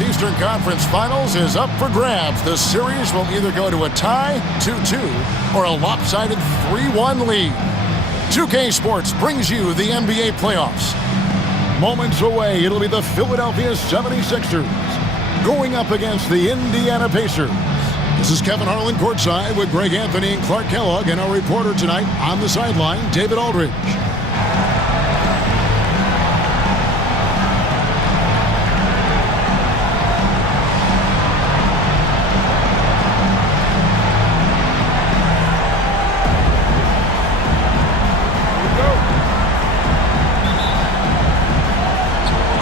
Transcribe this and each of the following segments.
Eastern Conference Finals is up for grabs. The series will either go to a tie, 2-2, or a lopsided 3-1 lead. 2K Sports brings you the NBA playoffs. Moments away, it'll be the Philadelphia 76ers going up against the Indiana Pacers. This is Kevin Harlan courtside with Greg Anthony and Clark Kellogg, and our reporter tonight on the sideline, David Aldridge.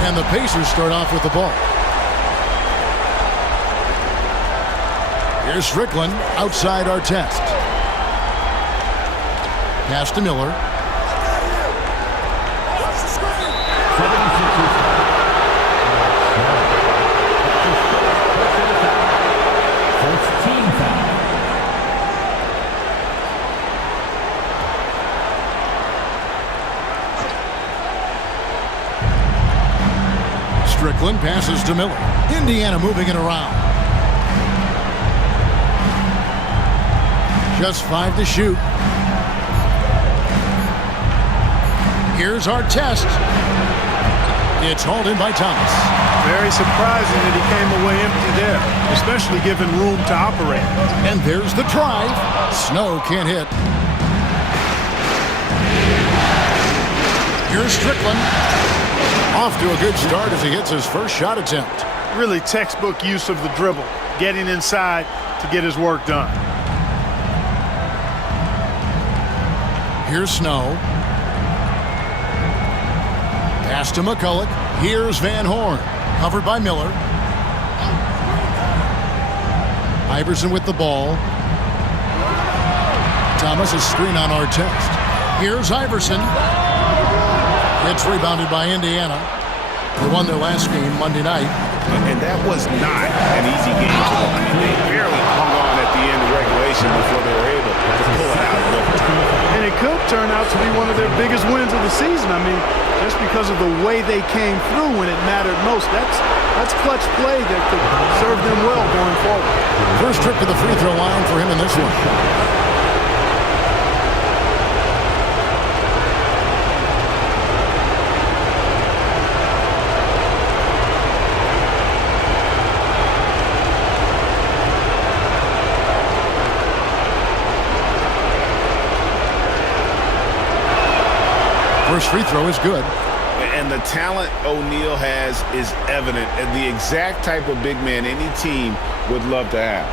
And the Pacers start off with the ball. Here's Strickland outside our test. Pass to Miller. Strickland passes to Miller. Indiana moving it around. Just 5 to shoot. Here's our test. It's hauled in by Thomas. Very surprising that he came away empty there, especially given room to operate. And there's the drive. Snow can't hit. Here's Strickland. Off to a good start as he hits his first shot attempt. Really textbook use of the dribble, getting inside to get his work done. Here's Snow. Pass to McCulloch. Here's Van Horn. Covered by Miller. Iverson with the ball. Thomas is screen on our test. Here's Iverson. It's rebounded by Indiana. They won their last game Monday night. And that was not an easy game to win. I mean, they barely hung on at the end of regulation before they were able to pull it out. And it could turn out to be one of their biggest wins of the season. I mean, just because of the way they came through when it mattered most. That's clutch play that could serve them well going forward. First trip to the free throw line for him in this one. First free throw is good. And the talent O'Neal has is evident, and the exact type of big man any team would love to have.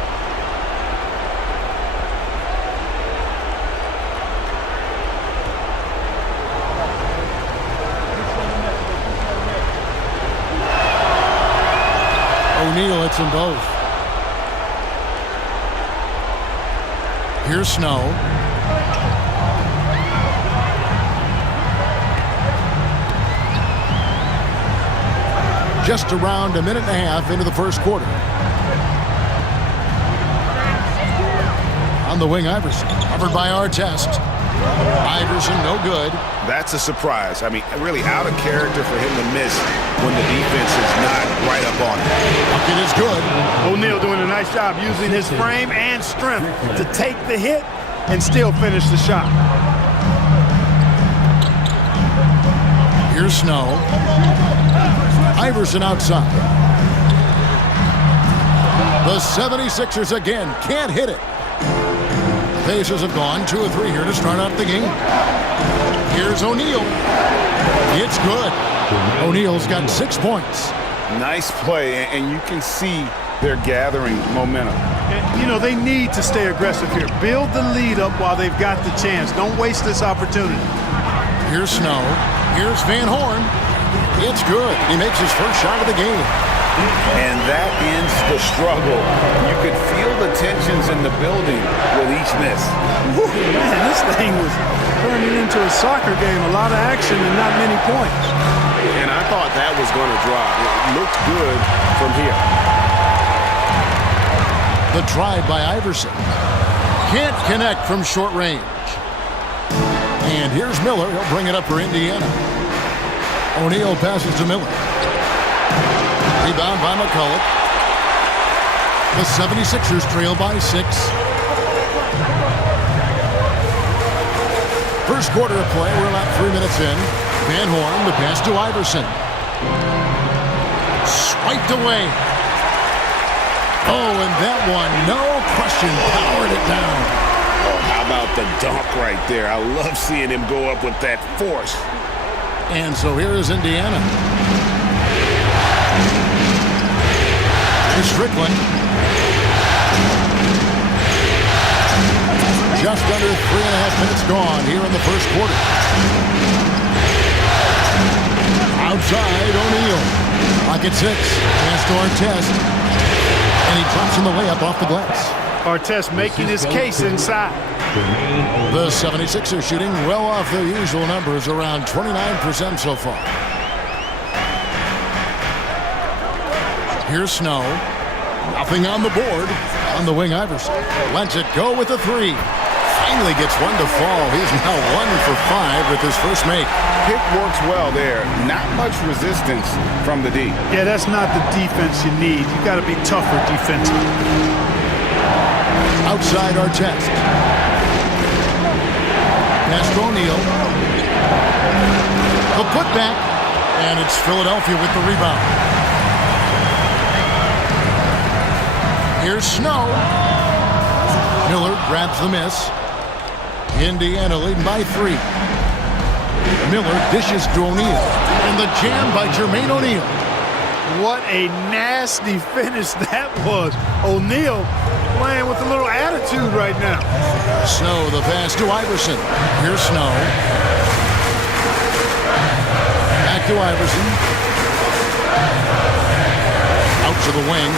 O'Neal hits them both. Here's Snow. Just around a minute and a half into the first quarter. On the wing, Iverson. Covered by our test. Iverson, no good. That's a surprise. I mean, really out of character for him to miss when the defense is not right up on him. Bucket is good. O'Neal doing a nice job using his frame and strength to take the hit and still finish the shot. Here's Snow. Iverson outside. The 76ers again can't hit it. The Pacers have gone 2 of 3 here to start out the game. Here's O'Neal. It's good. O'Neal's got 6 points. Nice play, and you can see they're gathering momentum. And, you know, they need to stay aggressive here. Build the lead up while they've got the chance. Don't waste this opportunity. Here's Snow. Here's Van Horn. It's good. He makes his first shot of the game. And that ends the struggle. You could feel the tensions in the building with each miss. Woo, man, this thing was turning into a soccer game. A lot of action and not many points. And I thought that was going to drop. It looked good from here. The drive by Iverson. Can't connect from short range. And here's Miller. He'll bring it up for Indiana. O'Neal passes to Miller. Rebound by McCullough. The 76ers trail by 6. First quarter of play, we're about 3 minutes in. Van Horn, the pass to Iverson. Swiped away. Oh, and that one, no question, powered it down. Oh, how about the dunk right there? I love seeing him go up with that force. And so here is Indiana. Here's Strickland. Just under 3.5 minutes gone here in the first quarter. Outside, O'Neal. Clock at 6. Chance to Artest. And he drops in the layup off the glass. Artest making his case inside. The 76ers shooting well off their usual numbers, around 29% so far. Here's Snow. Nothing on the board. On the wing, Iverson lets it go with a 3. Finally gets one to fall. He's now 1 for 5 with his first make. Pick works well there. Not much resistance from the D. Yeah, that's not the defense you need. You got to be tougher defensively. Outside Artest. Pass to O'Neal. The putback. And it's Philadelphia with the rebound. Here's Snow. Miller grabs the miss. Indiana leading by 3. Miller dishes to O'Neal. And the jam by Jermaine O'Neal. What a nasty finish that was. O'Neal playing with a little attitude right now. Snow, the pass to Iverson. Here's Snow. Back to Iverson. Out to the wing.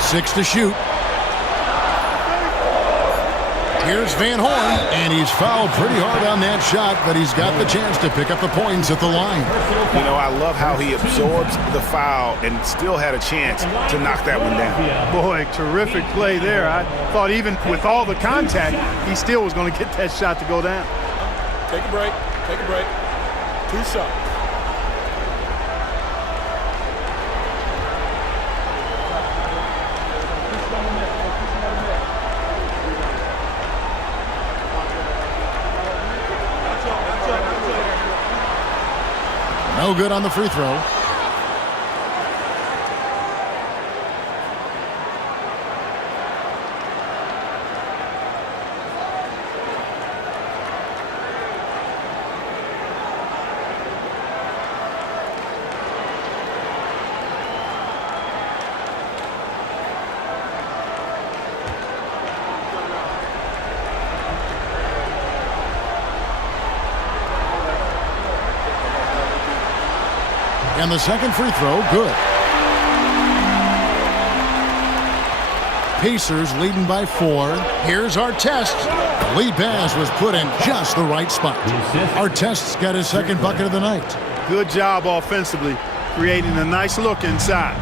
6 to shoot. Here's Van Horn, and he's fouled pretty hard on that shot, but he's got the chance to pick up the points at the line. You know, I love how he absorbs the foul and still had a chance to knock that one down. Boy, terrific play there. I thought even with all the contact, he still was going to get that shot to go down. Take a break. Take a break. 2 shots. No good on the free throw. And the second free throw, good. Pacers leading by 4. Here's Artest. The lead pass was put in just the right spot. Artest's got his second bucket of the night. Good job offensively, creating a nice look inside.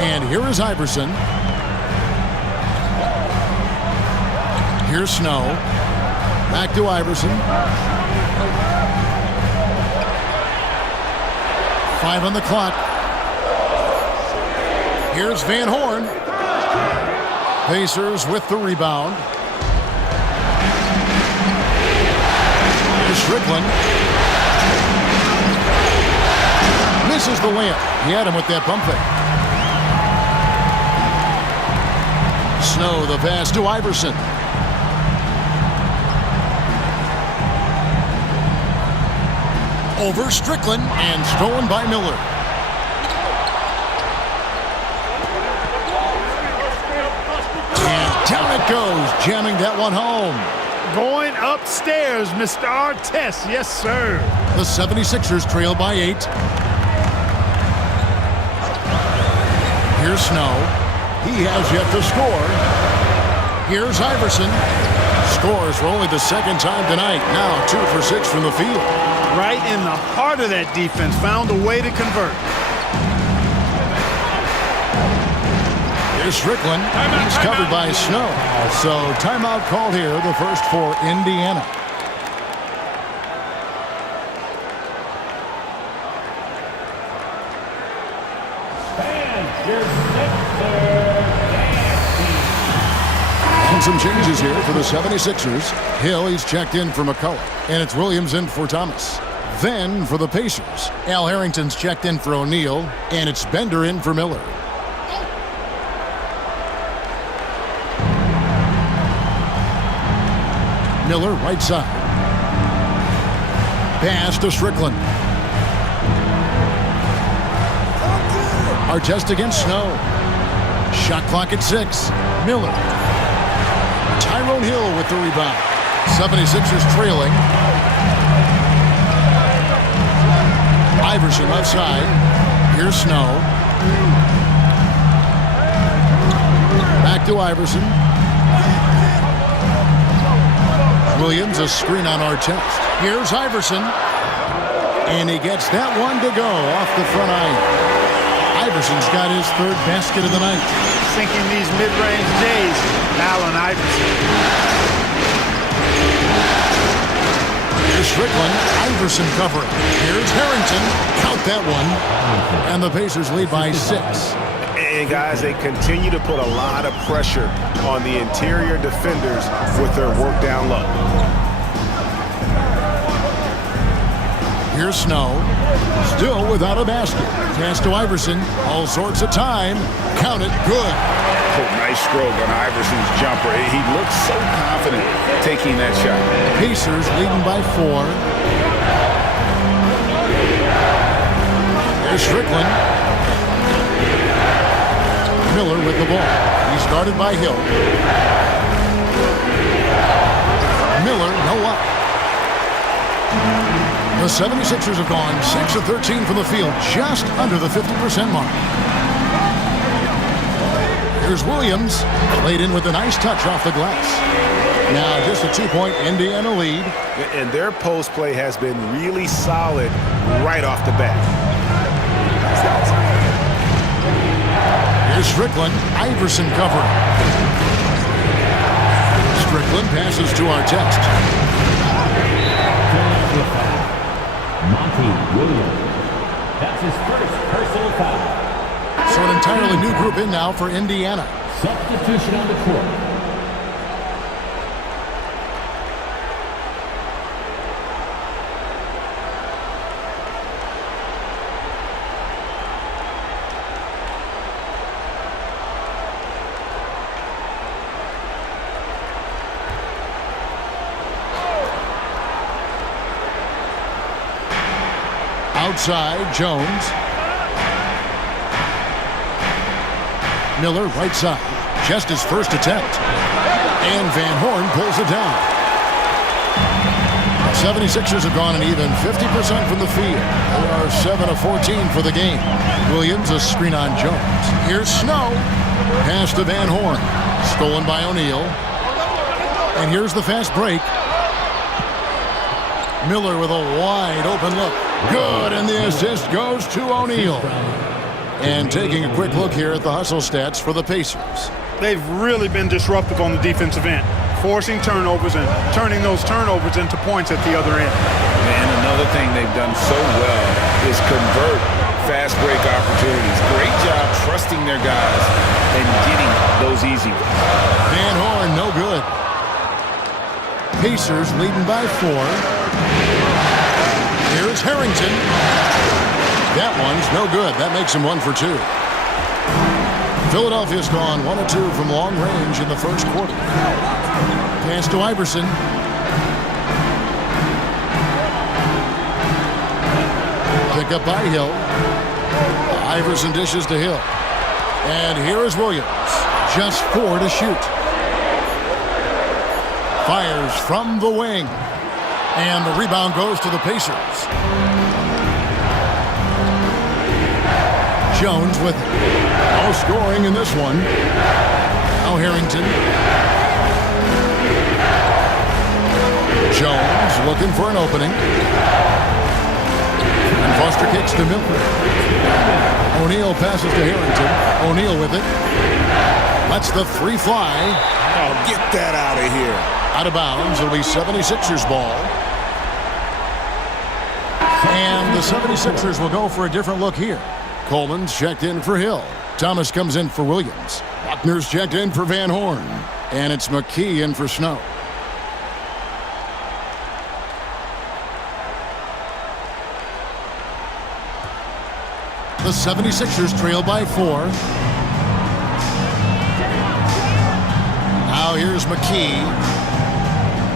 And here is Iverson. Here's Snow. Back to Iverson. 5 on the clock. Here's Van Horn. Pacers with the rebound. Here's Strickland. Misses the layup. He had him with that bump fake. Snow, the pass to Iverson. Over Strickland and stolen by Miller. And down it goes, jamming that one home. Going upstairs, Mr. Artest. Yes, sir. The 76ers trail by 8. Here's Snow. He has yet to score. Here's Iverson. Scores for only the second time tonight. Now 2 for 6 from the field. Right in the heart of that defense, found a way to convert. Here's Strickland. He's covered by Snow. So timeout called here, the first for Indiana. And some changes here for the 76ers. Hill, he's checked in for McCullough. And it's Williams in for Thomas. Then for the Pacers, Al Harrington's checked in for O'Neal. And it's Bender in for Miller. Miller, right side. Pass to Strickland. Artest against Snow. Shot clock at 6. Miller. Tyrone Hill with the rebound. 76ers trailing. Iverson left side. Here's Snow. Back to Iverson. Williams, a screen on Artest. Here's Iverson. And he gets that one to go off the front iron. Iverson's got his third basket of the night. Sinking these mid-range J's. Allen Iverson. Here's Strickland. Iverson covering. Here's Harrington. Count that one. And the Pacers lead by 6. And guys, they continue to put a lot of pressure on the interior defenders with their work down low. Here's Snow. Still without a basket. Pass to Iverson. All sorts of time. Count it. Good. Oh, nice stroke on Iverson's jumper. He looks so confident taking that shot. Pacers leading by 4. Here's Strickland. Miller with the ball. He's guarded by Hill. Miller, no up. The 76ers have gone 6 of 13 from the field, just under the 50% mark. Here's Williams, laid in with a nice touch off the glass. Now just a 2-point Indiana lead. And their post play has been really solid right off the bat. Here's Strickland. Iverson covering. Strickland passes to Artest. Monty Williams. That's his first personal foul. So an entirely new group in now for Indiana. Substitution on the court. Outside, Jones. Miller, right side. Just his first attempt. And Van Horn pulls it down. 76ers have gone an even 50% from the field. They are 7 of 14 for the game. Williams, a screen on Jones. Here's Snow. Pass to Van Horn. Stolen by O'Neal. And here's the fast break. Miller with a wide open look. Good, and the assist goes to O'Neal. And taking a quick look here at the hustle stats for the Pacers. They've really been disruptive on the defensive end, forcing turnovers and turning those turnovers into points at the other end. And another thing they've done so well is convert fast break opportunities. Great job trusting their guys and getting those easy ones. Van Horn, no good. Pacers leading by 4. Here's Harrington. That one's no good. That makes him 1 for 2. Philadelphia's gone 1 of 2 from long range in the first quarter. Pass to Iverson. Pick up by Hill. Iverson dishes to Hill. And here is Williams. Just 4 to shoot. Fires from the wing. And the rebound goes to the Pacers. Jones with no scoring in this one. Now Harrington. Jones looking for an opening. And Foster kicks to Miller. O'Neal passes to Harrington. O'Neal with it. Lets the three fly. Oh, get that out of here. Out of bounds. It'll be 76ers ball. And the 76ers will go for a different look here. Coleman's checked in for Hill. Thomas comes in for Williams. Buckner's checked in for Van Horn. And it's McKee in for Snow. The 76ers trail by 4. Now here's McKee.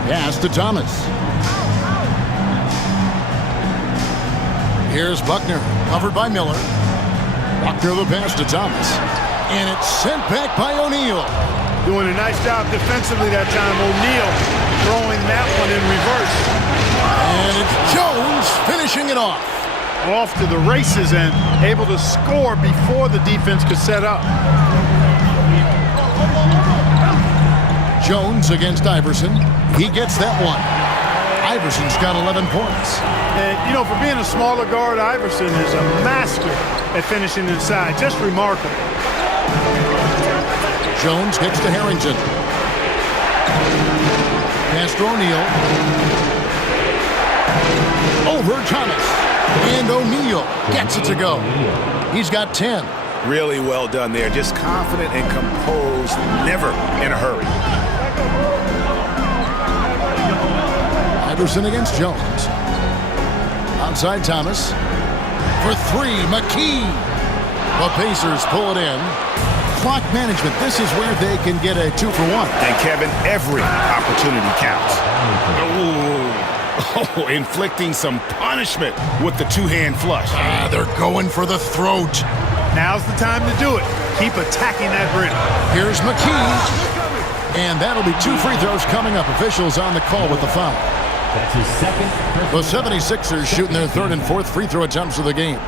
Pass to Thomas. Here's Buckner, covered by Miller. Buckner the pass to Thomas. And it's sent back by O'Neal. Doing a nice job defensively that time. O'Neal throwing that one in reverse. And it's Jones finishing it off. Off to the races and able to score before the defense could set up. Jones against Iverson. He gets that one. Iverson's got 11 points. And, you know, for being a smaller guard, Iverson is a master at finishing inside. Just remarkable. Jones kicks to Harrington. Pass to O'Neal. Over Thomas. And O'Neal gets it to go. He's got 10. Really well done there. Just confident and composed, never in a hurry. Iverson against Jones. Outside Thomas. For 3, McKee. The Pacers pull it in. Clock management. This is where they can get a 2-for-1. And Kevin, every opportunity counts. Oh, inflicting some punishment with the two-hand flush. They're going for the throat. Now's the time to do it. Keep attacking that rim. Here's McKee. And that'll be 2 free throws coming up. Officials on the call with the foul. That's his second. The 76ers shooting their 3rd and 4th free throw attempts of the game.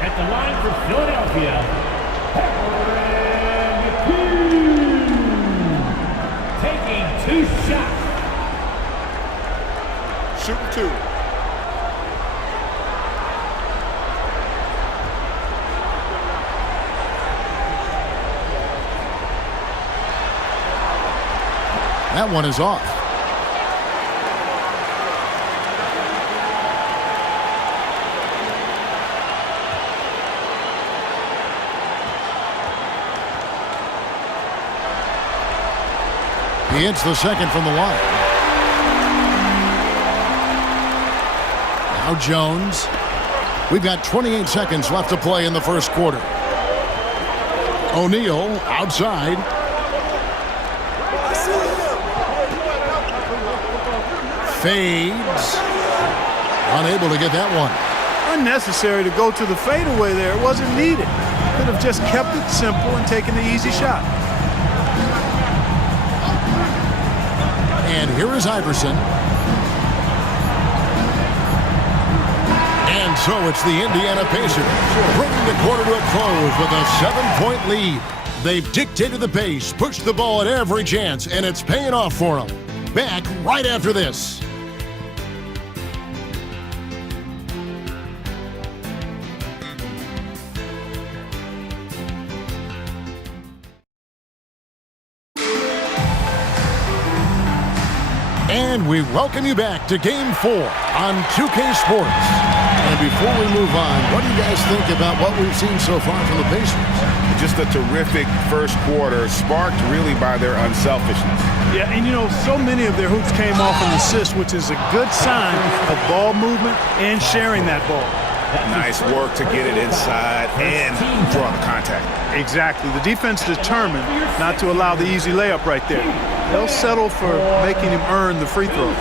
At the line for Philadelphia, taking 2 shots. Shooting 2. That one is off. He hits the second from the line. Now Jones. We've got 28 seconds left to play in the first quarter. O'Neal outside. Fades. Unable to get that one. Unnecessary to go to the fadeaway there. It wasn't needed. Could have just kept it simple and taken the easy shot. And here is Iverson. And so it's the Indiana Pacers bringing the quarter to a close with a 7-point lead. They've dictated the pace, pushed the ball at every chance, and it's paying off for them. Back right after this. And we welcome you back to Game 4 on 2K Sports. And before we move on, what do you guys think about what we've seen so far from the Pacers? Just a terrific first quarter, sparked really by their unselfishness. Yeah, and you know, so many of their hoops came off an assist, which is a good sign of ball movement and sharing that ball. Nice work to get it inside and draw the contact. Exactly. The defense determined not to allow the easy layup right there. They'll settle for making him earn the free throws.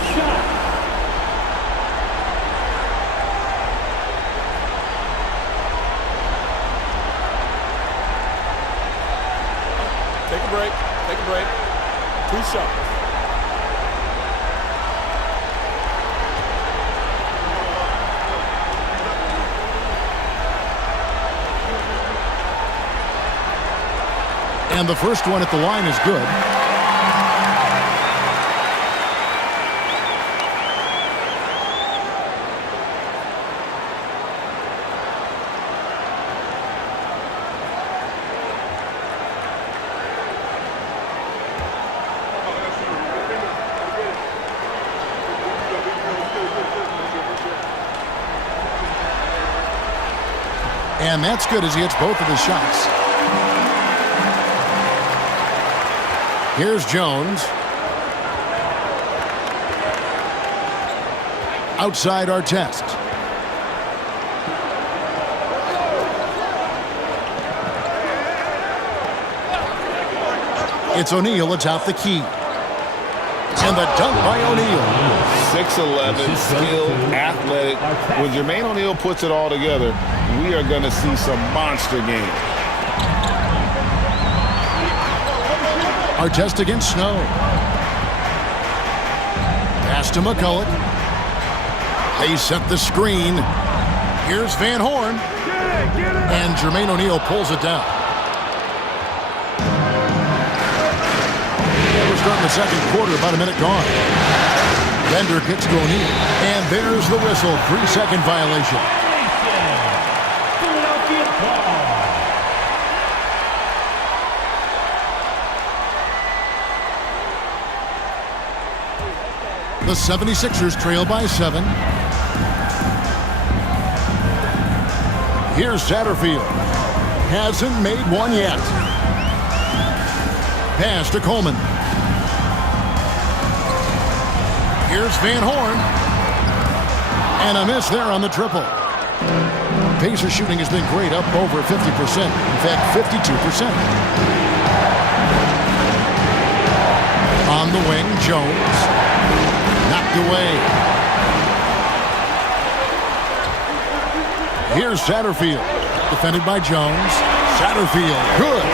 Take a break. Take a break. 2 shots. And the first one at the line is good. And that's good as he hits both of his shots. Here's Jones. Outside Artest. It's O'Neal atop the key. And the dunk by O'Neal. 6'11", skilled, athletic. When Jermaine O'Neal puts it all together, we are going to see some monster games. Artest against Snow. Pass to McCulloch. They set the screen. Here's Van Horn. And Jermaine O'Neal pulls it down. We're starting the second quarter, about a minute gone. Bender kicks to O'Neal. And there's the whistle. 3-second violation. Philadelphia ball. The 76ers trail by 7. Here's Satterfield. Hasn't made one yet. Pass to Coleman. Here's Van Horn. And a miss there on the triple. Pacers shooting has been great, up over 50%. In fact, 52%. On the wing, Jones. Knocked away. Here's Satterfield. Defended by Jones. Satterfield. Good.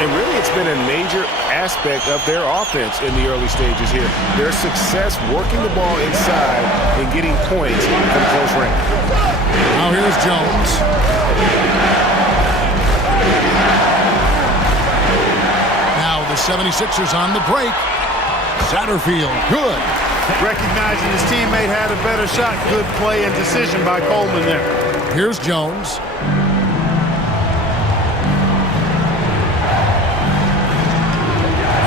And really, it's been a major aspect of their offense in the early stages here. Their success working the ball inside and getting points from close range. Now here's Jones. Now the 76ers on the break. Satterfield. Good. Recognizing his teammate had a better shot. Good play and decision by Coleman there. Here's Jones.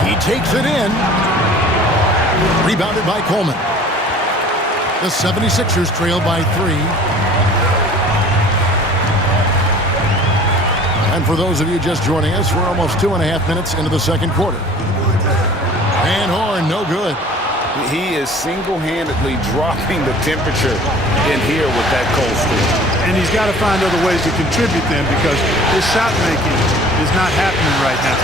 He takes it in. Rebounded by Coleman. The 76ers trail by 3. And for those of you just joining us, we're almost 2.5 minutes into the second quarter. Van Horn, no good. He is single-handedly dropping the temperature in here with that cold streak. And he's got to find other ways to contribute then, because his shot making is not happening right now.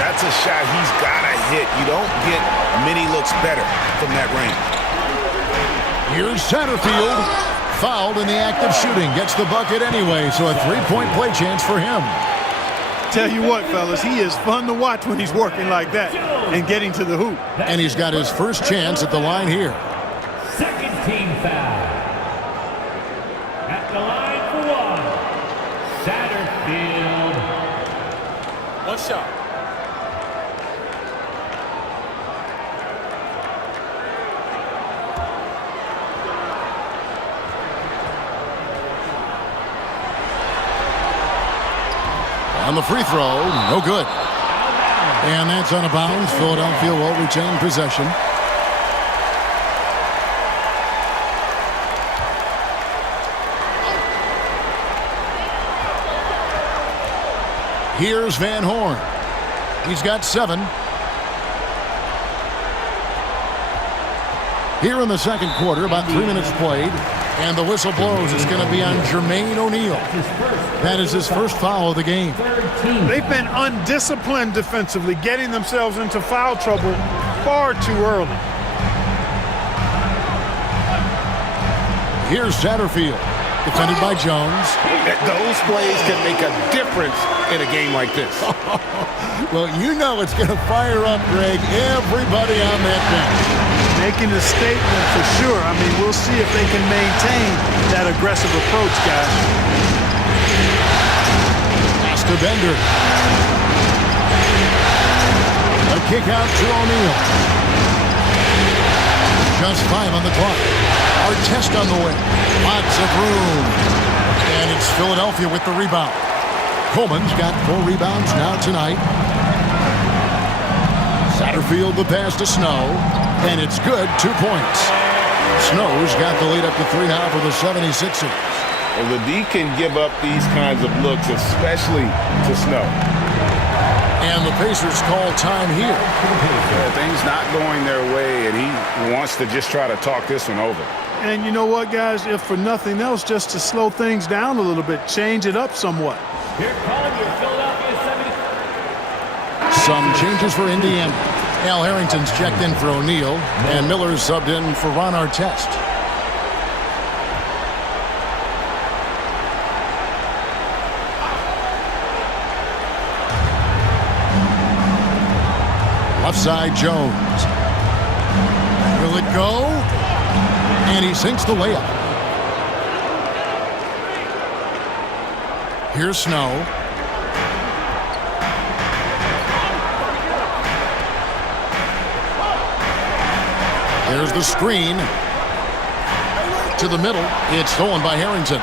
That's a shot he's got to hit. You don't get many looks better from that range. Here's Satterfield. Fouled in the act of shooting. Gets the bucket anyway, so a 3-point play chance for him. Tell you what, fellas, he is fun to watch when he's working like that and getting to the hoop. And he's got his first chance at the line here. Second team foul. At the line for one. Satterfield. One shot. On the free throw, no good. And that's out of bounds. Philadelphia will retain possession. Here's Van Horn. He's got 7. Here in the second quarter, about 3 minutes played. And the whistle blows. It's going to be on Jermaine O'Neal. That is his first foul of the game. They've been undisciplined defensively, getting themselves into foul trouble far too early. Here's Satterfield, defended by Jones. Those plays can make a difference in a game like this. Well, you know it's going to fire up, Greg, everybody on that bench. Making a statement for sure. I mean, we'll see if they can maintain that aggressive approach, guys. Pass to Bender. A kick out to O'Neal. Just 5 on the clock. Artest on the way. Lots of room. And it's Philadelphia with the rebound. Coleman's got 4 rebounds now tonight. Satterfield the pass to Snow. And it's good, 2 points. Snow's got the lead up to 3 now for the 76ers. Well, the D can give up these kinds of looks, especially to Snow. And the Pacers call time here. Yeah, things not going their way, and he wants to just try to talk this one over. And you know what, guys? If for nothing else, just to slow things down a little bit, change it up somewhat. Here calling your Philadelphia 76ers. Some changes for Indiana. Al Harrington's checked in for O'Neal, and Miller's subbed in for Ron Artest. Left side, Jones. Will it go? And he sinks the layup. Here's Snow. There's the screen. To the middle. It's stolen by Harrington.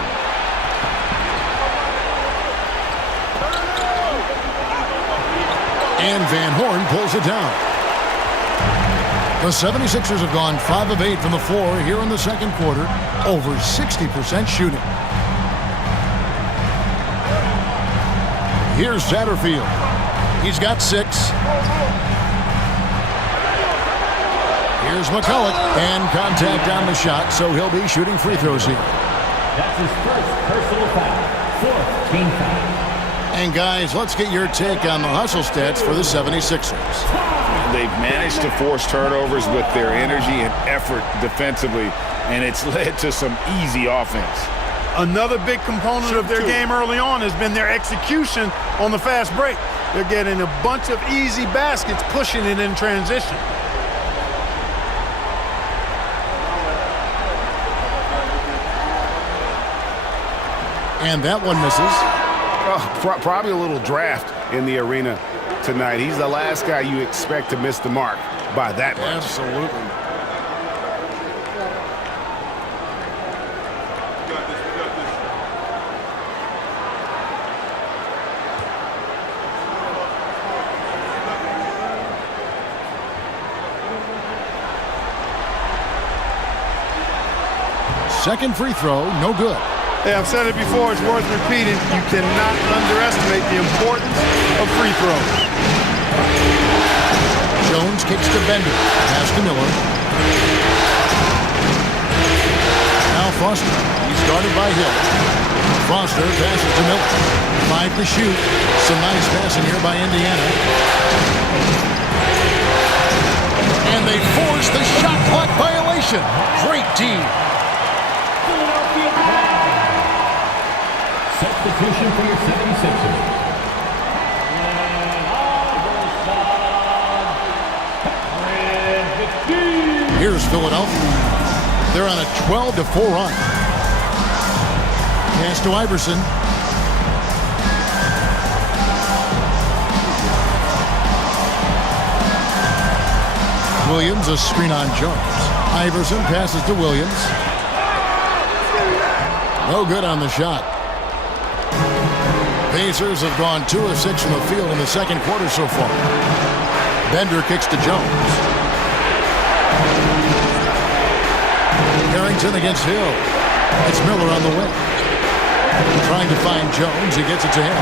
And Van Horn pulls it down. The 76ers have gone 5 of 8 from the floor here in the second quarter. Over 60% shooting. Here's Satterfield. He's got 6. Here's McCulloch. And contact on the shot, so he'll be shooting free throws here. That's his first personal foul. 4th team foul. And guys, let's get your take on the hustle stats for the 76ers. They've managed to force turnovers with their energy and effort defensively, and it's led to some easy offense. Another big component of their game early on has been their execution on the fast break. They're getting a bunch of easy baskets, pushing it in transition. And that one misses. Probably a little draft in the arena tonight. He's the last guy you expect to miss the mark by that much. Absolutely. Second free throw, no good. Hey, I've said it before, it's worth repeating. You cannot underestimate the importance of free throws. Jones kicks to Bender. Pass to Miller. Now Foster. He's guarded by Hill. Foster passes to Miller. 5 to shoot. Some nice passing here by Indiana. And they force the shot clock violation. Great team. Substitution for your 76ers. Here's Philadelphia. They're on a 12-4 run. Pass to Iverson. Williams, a screen on Jones. Iverson passes to Williams. No good on the shot. Pacers have gone 2 of 6 from the field in the second quarter so far. Bender kicks to Jones. Harrington against Hill. It's Miller on the wing. Trying to find Jones. He gets it to him.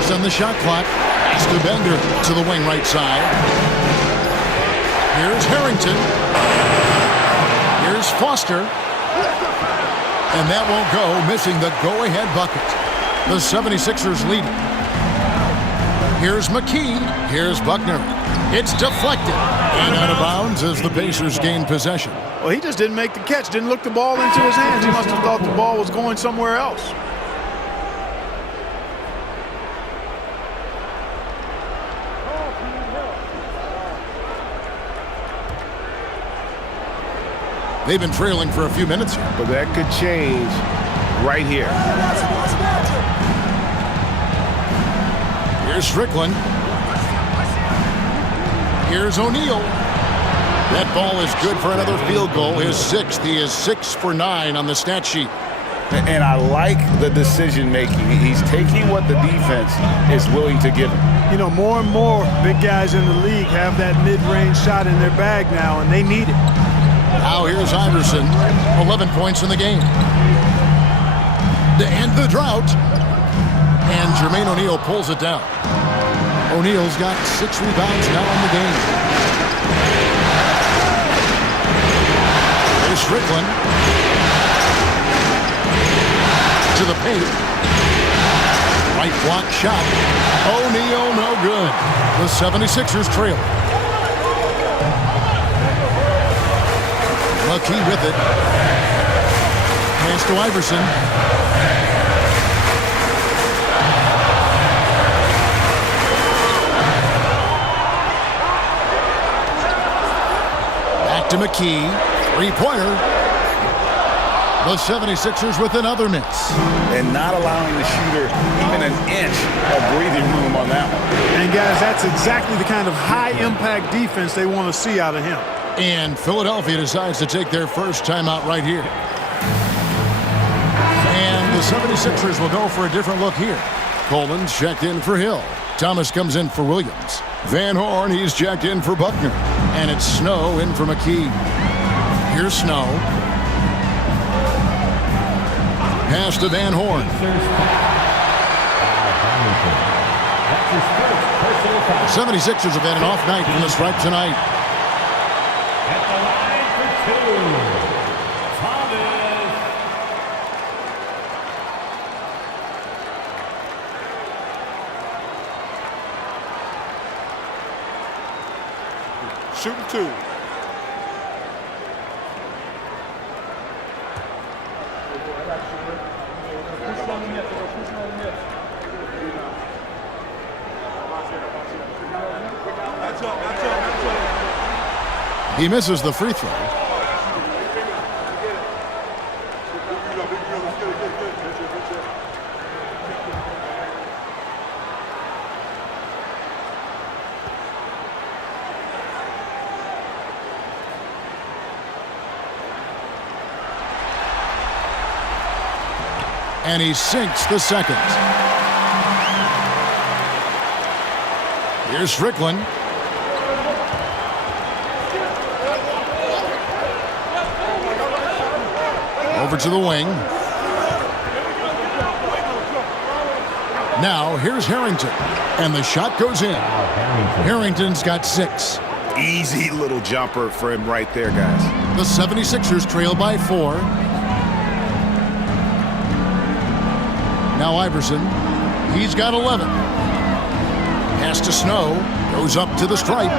6 on the shot clock. Pass to Bender to the wing right side. Here's Harrington. Here's Foster. And that won't go, missing the go-ahead bucket. The 76ers lead. Here's McKee. Here's Buckner. It's deflected. And out of bounds as the Pacers gain possession. Well, he just didn't make the catch, didn't look the ball into his hands. He must have thought the ball was going somewhere else. They've been trailing for a few minutes here. But that could change right here. Here's Strickland. Here's O'Neal. That ball is good for another field goal. His 6th. He is 6 for 9 on the stat sheet. And I like the decision-making. He's taking what the defense is willing to give him. You know, more and more big guys in the league have that mid-range shot in their bag now, and they need it. Now here's Iverson. 11 points in the game. To end the drought. And Jermaine O'Neal pulls it down. O'Neal's got 6 rebounds now in the game. Here's Strickland. To the paint. Right block shot. O'Neal no good. The 76ers trail. McKee with it. Pass to Iverson. Back to McKee. Three-pointer. The 76ers with another miss. And not allowing the shooter even an inch of breathing room on that one. And, guys, that's exactly the kind of high-impact defense they want to see out of him. And Philadelphia decides to take their first timeout right here. And the 76ers will go for a different look here. Coleman's checked in for Hill. Thomas comes in for Williams. Van Horn, he's checked in for Buckner. And it's Snow in for McKee. Here's Snow. Pass to Van Horn. 76ers have had an off night from the stripe tonight. At the line for 2. Shooting 2. He misses the free throw. And he sinks the second. Here's Strickland. Over to the wing. Now here's Harrington. And the shot goes in. Harrington's got 6. Easy little jumper for him right there, guys. The 76ers trail by 4. Now Iverson. He's got 11. Pass to Snow. Goes up to the stripe.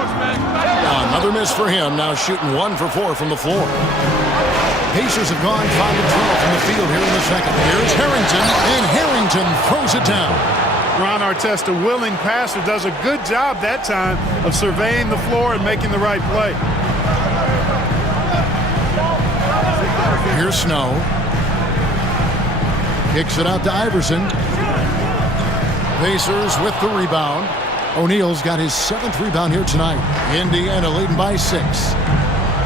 Another miss for him. Now shooting 1 for 4 from the floor. Pacers have gone 5 of 12 from the field here in the second. Here's Harrington, and Harrington throws it down. Ron Artest, a willing passer, does a good job that time of surveying the floor and making the right play. Here's Snow. Kicks it out to Iverson. Pacers with the rebound. O'Neal's got his 7th rebound here tonight. Indiana leading by 6.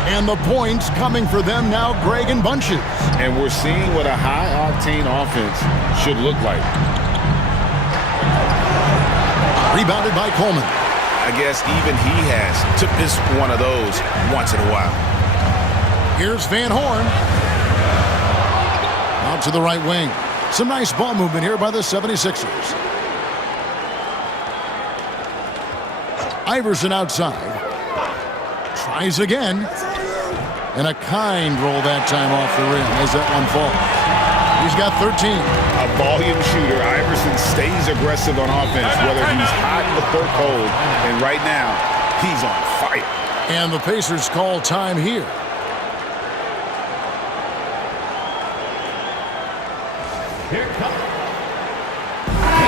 And the points coming for them now, Greg and Bunches. And we're seeing what a high-octane offense should look like. Rebounded by Coleman. I guess even he took this one of those once in a while. Here's Van Horn. Out to the right wing. Some nice ball movement here by the 76ers. Iverson outside. Tries again. And a kind roll that time off the rim as that one falls. He's got 13. A volume shooter. Iverson stays aggressive on offense, whether he's hot or cold. And right now, he's on fire. And the Pacers call time here.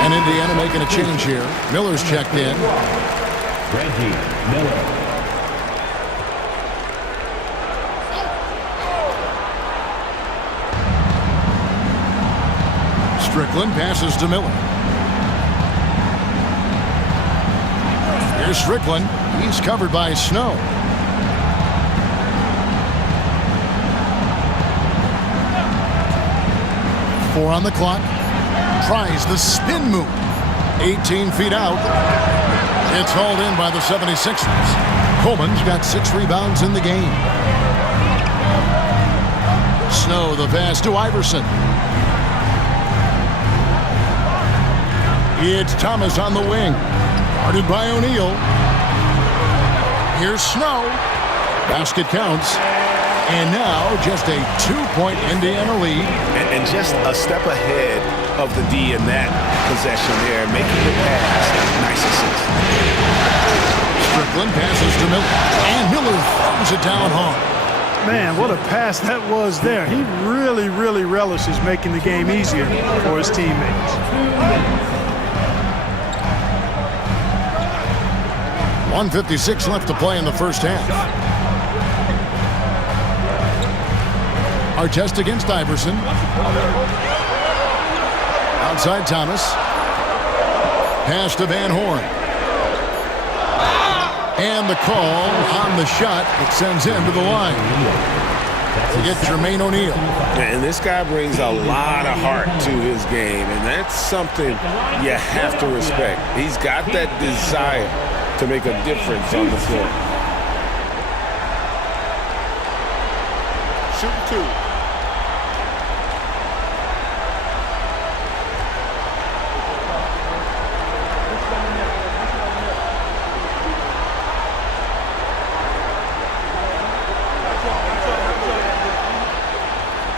And Indiana making a change here. Miller's checked in. Reggie Miller. Strickland passes to Miller. Here's Strickland. He's covered by Snow. Four on the clock. Tries the spin move. 18 feet out. It's hauled in by the 76ers. Coleman's got 6 rebounds in the game. Snow the pass to Iverson. It's Thomas on the wing. Guarded by O'Neal. Here's Snow. Basket counts. And now just a 2-point Indiana lead. And just a step ahead of the D in that possession there, making the pass. Nice assist. Strickland passes to Miller. And Miller throws it down hard. Man, what a pass that was there. He really, really relishes making the game easier for his teammates. 1:56 left to play in the first half. Artest against Iverson. Outside Thomas. Pass to Van Horn. And the call on the shot that sends him to the line. To get Jermaine O'Neal. And this guy brings a lot of heart to his game, and that's something you have to respect. He's got that desire to make a difference on the floor. Shooting 2.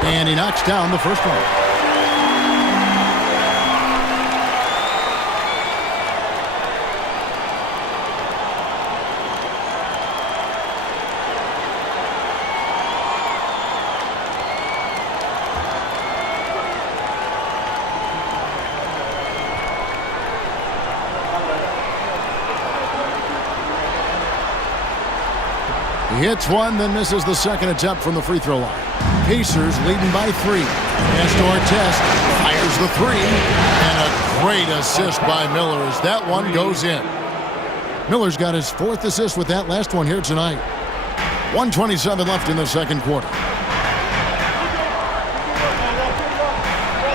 And he knocks down the first one. He hits one, then misses the second attempt from the free throw line. Pacers leading by 3. Pass to Artest, fires the 3, and a great assist by Miller as that one goes in. Miller's got his 4th assist with that last one here tonight. 1:27 left in the second quarter.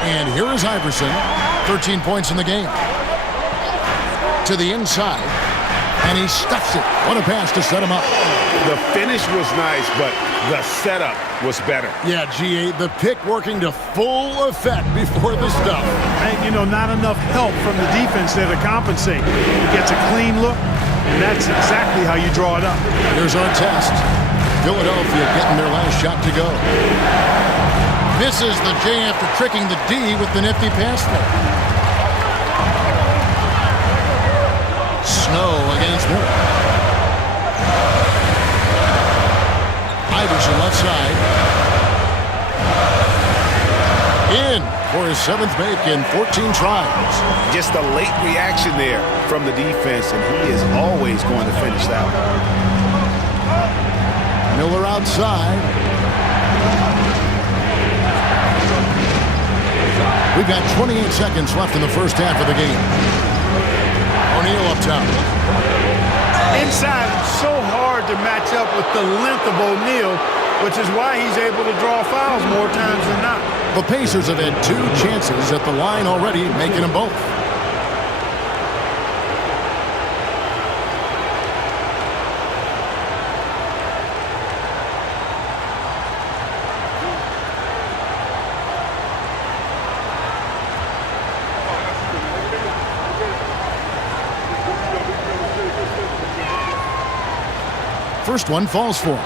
And here is Iverson, 13 points in the game. To the inside, and he stuffs it. What a pass to set him up. The finish was nice, but the setup was better. Yeah, GA, the pick working to full effect before the stuff. And, you know, not enough help from the defense there to compensate. He gets a clean look, and that's exactly how you draw it up. Here's our test. Philadelphia getting their last shot to go. Misses the J after tricking the D with the nifty pass there. Snow against Moore. Iverson left side. In for his 7th make in 14 tries. Just a late reaction there from the defense, and he is always going to finish that one. Miller outside. We've got 28 seconds left in the first half of the game. O'Neal up top. Inside, it's so hard to match up with the length of O'Neal, which is why he's able to draw fouls more times than not. The Pacers have had 2 chances at the line already, making them both. First one falls for him.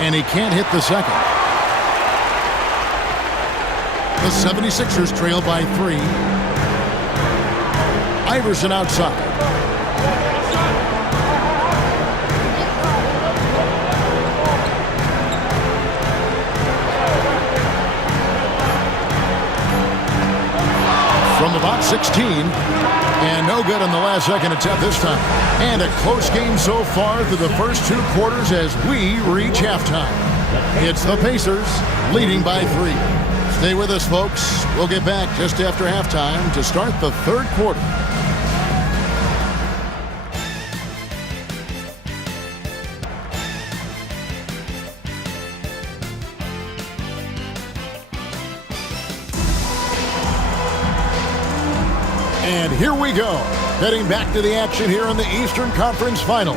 And he can't hit the second. The 76ers trail by 3. Iverson outside. From about 16, and no good on the last second attempt this time. And a close game so far through the first 2 quarters as we reach halftime. It's the Pacers leading by 3. Stay with us, folks. We'll get back just after halftime to start the 3rd quarter. And here we go. Heading back to the action here in the Eastern Conference Final.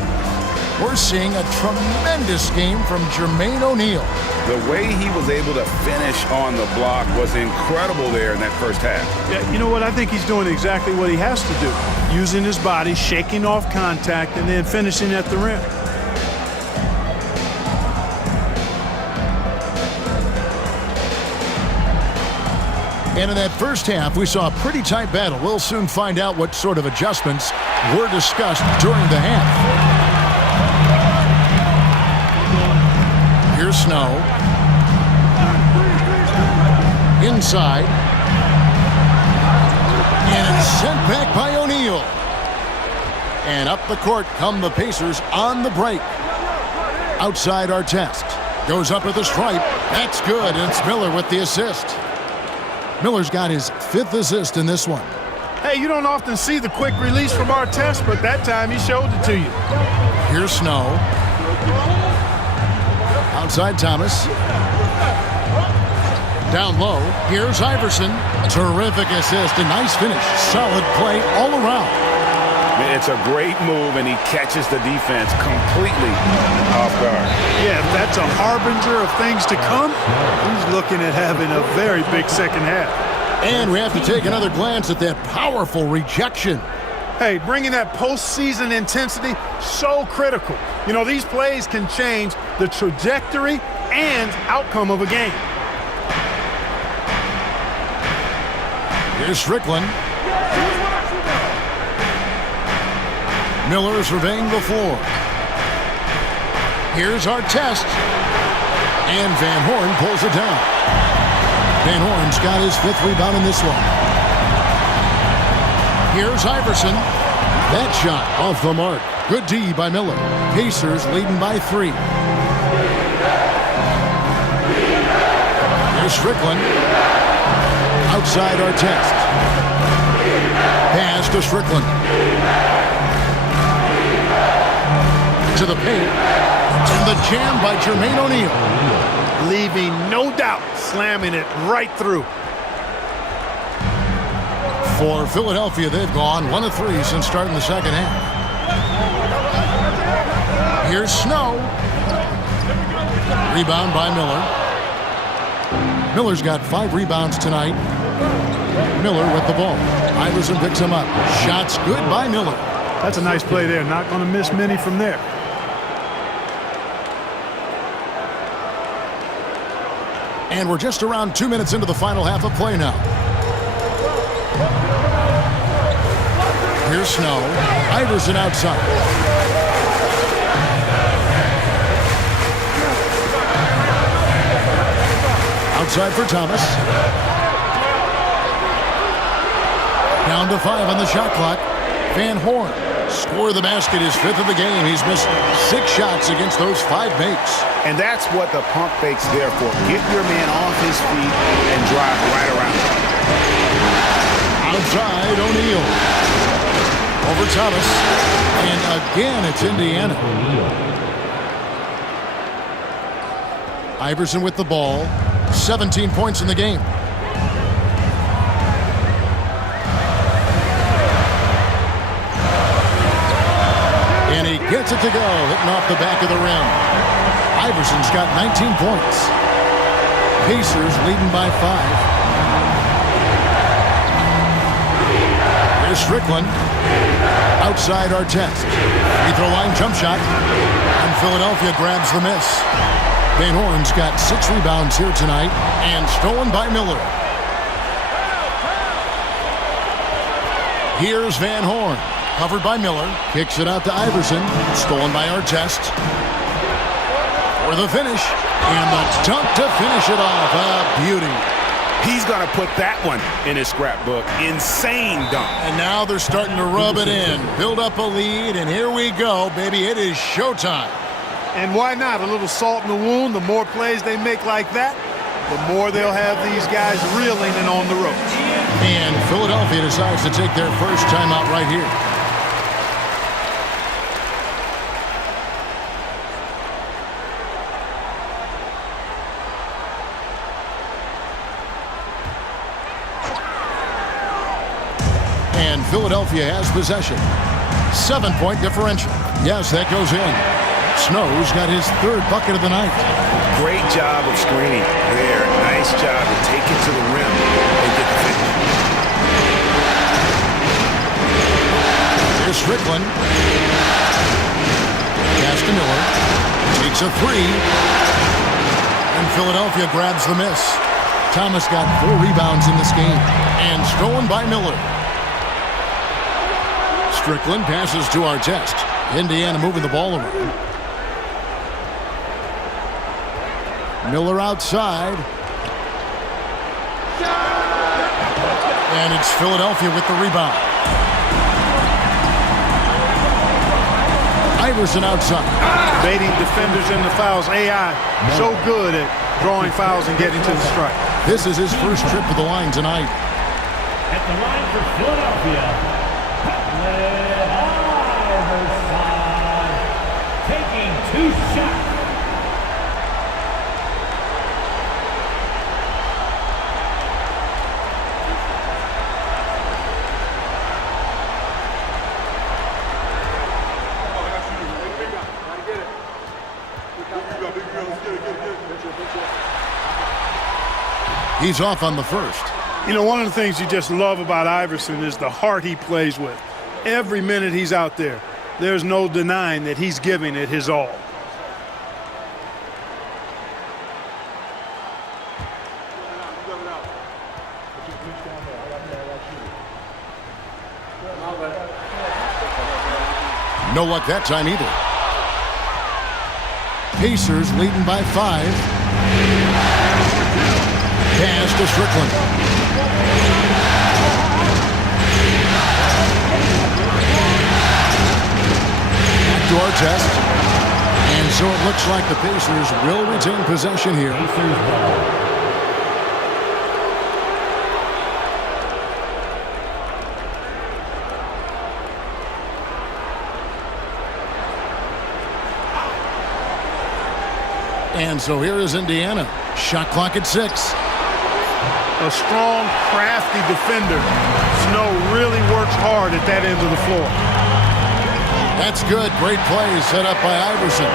We're seeing a tremendous game from Jermaine O'Neal. The way he was able to finish on the block was incredible there in that first half. Yeah, you know what? I think he's doing exactly what he has to do. Using his body, shaking off contact, and then finishing at the rim. And in that first half, we saw a pretty tight battle. We'll soon find out what sort of adjustments were discussed during the half. Here's Snow. Inside. And it's sent back by O'Neal. And up the court come the Pacers on the break. Outside Artest. Goes up with a stripe. That's good, and it's Miller with the assist. Miller's got his 5th assist in this one. Hey, you don't often see the quick release from Artest, but that time he showed it to you. Here's Snow. Outside Thomas. Down low. Here's Iverson. Terrific assist. A nice finish. Solid play all around. It's a great move, and he catches the defense completely off guard. Yeah, if that's a harbinger of things to come, he's looking at having a very big second half. And we have to take another glance at that powerful rejection. Hey, bringing that postseason intensity, so critical. You know, these plays can change the trajectory and outcome of a game. Here's Strickland. Miller surveying the floor. Here's Artest. And Van Horn pulls it down. Van Horn's got his 5th rebound in this one. Here's Iverson. That shot off the mark. Good D by Miller. Pacers leading by 3. Here's Strickland. Outside Artest. Pass to Strickland. To the paint. And the jam by Jermaine O'Neal. Leaving no doubt, slamming it right through. For Philadelphia, they've gone 1 of 3 since starting the second half. Here's Snow. Rebound by Miller. Miller's got 5 rebounds tonight. Miller with the ball. Iverson picks him up. Shots good by Miller. That's a nice play there. Not going to miss many from there. And we're just around 2 minutes into the final half of play now. Here's Snow. Iverson outside. Outside for Thomas. Down to 5 on the shot clock. Van Horn. Score the basket, his 5th of the game. He's missed 6 shots against those 5 makes. And that's what the pump fake's there for. Get your man off his feet and drive right around him. Outside, O'Neal. Over Thomas. And again, it's Indiana. Iverson with the ball. 17 points in the game. And he gets it to go, hitting off the back of the rim. Iverson's got 19 points. Pacers leading by 5. Here's Strickland. Outside Artest. Free throw line jump shot. And Philadelphia grabs the miss. Van Horn's got 6 rebounds here tonight. And stolen by Miller. Here's Van Horn. Covered by Miller. Kicks it out to Iverson. Stolen by Artest. For the finish. And the dunk to finish it off. A beauty. He's going to put that one in his scrapbook. Insane dunk. And now they're starting to rub it in. Build up a lead, and here we go, baby. It is showtime. And why not? A little salt in the wound. The more plays they make like that, the more they'll have these guys reeling and on the ropes. And Philadelphia decides to take their first timeout right here. And Philadelphia has possession. 7-point differential. Yes, that goes in. Snow's got his third bucket of the night. Great job of screening there. Nice job to take it to the rim and get the finish. Here's Strickland. Pass to Miller. Takes a three. And Philadelphia grabs the miss. Thomas got 4 rebounds in this game. And stolen by Miller. Strickland passes to Artest. Indiana moving the ball around. Miller outside. And it's Philadelphia with the rebound. Iverson outside. Baiting defenders into fouls. AI so good at drawing fouls and getting to the strike. This is his first trip to the line tonight. At the line for Philadelphia, Iverson taking 2 shots. He's off on the first. You know, one of the things you just love about Iverson is the heart he plays with. Every minute he's out there, there's no denying that he's giving it his all. No luck that time either. Pacers leading by 5. Pass to Strickland. Back to Artest. And so it looks like the Pacers will retain possession here. And so here is Indiana. Shot clock at 6. A strong, crafty defender. Snow really works hard at that end of the floor. That's good. Great play set up by Iverson.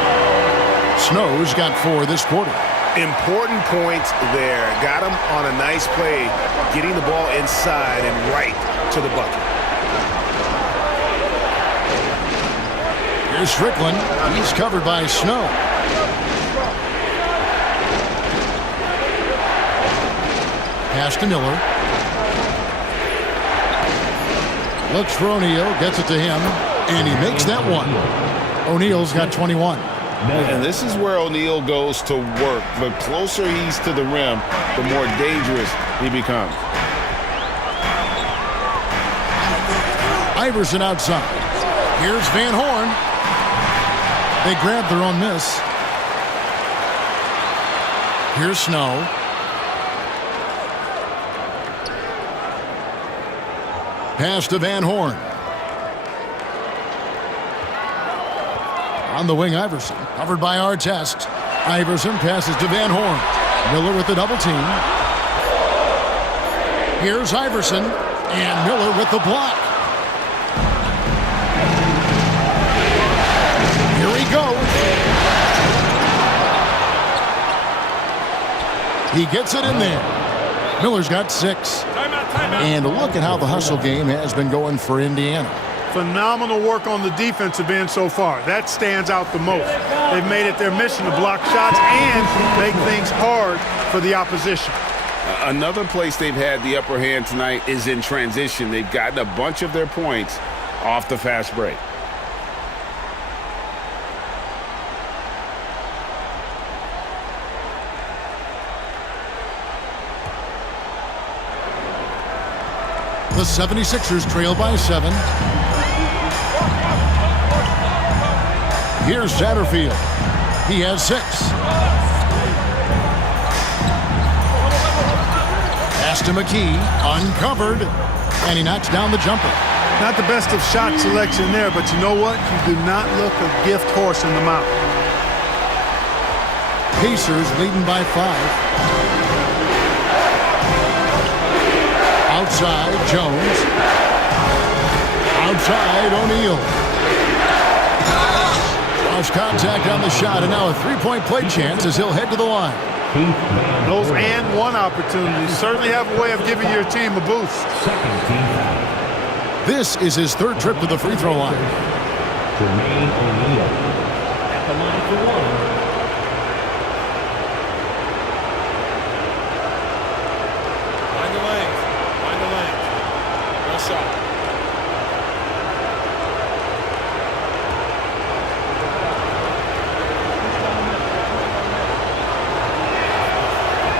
Snow's got 4 this quarter. Important points there. Got him on a nice play, getting the ball inside and right to the bucket. Here's Strickland. He's covered by Snow. Pass to Miller. Looks for O'Neal, gets it to him, and he makes that one. O'Neal's got 21. And this is where O'Neal goes to work. The closer he's to the rim, the more dangerous he becomes. Iverson outside. Here's Van Horn. They grab their own miss. Here's Snow. Pass to Van Horn. On the wing, Iverson. Covered by Artest. Iverson passes to Van Horn. Miller with the double team. Here's Iverson. And Miller with the block. Here he goes. He gets it in there. Miller's got 6. And look at how the hustle game has been going for Indiana. Phenomenal work on the defensive end so far. That stands out the most. They've made it their mission to block shots and make things hard for the opposition. Another place they've had the upper hand tonight is in transition. They've gotten a bunch of their points off the fast break. The 76ers trail by 7. Here's Satterfield. He has 6. Pass to McKee, uncovered, and he knocks down the jumper. Not the best of shot selection there, but you know what? You do not look a gift horse in the mouth. Pacers leading by 5. Outside, Jones. outside, O'Neal. Lost contact on the shot, and now a three-point play chance as he'll head to the line. Those and one opportunities certainly have a way of giving your team a boost. Second team foul. This is his third trip to the free throw line. Jermaine O'Neal at the line for one. Find the lanes. Find the lanes. Well shot.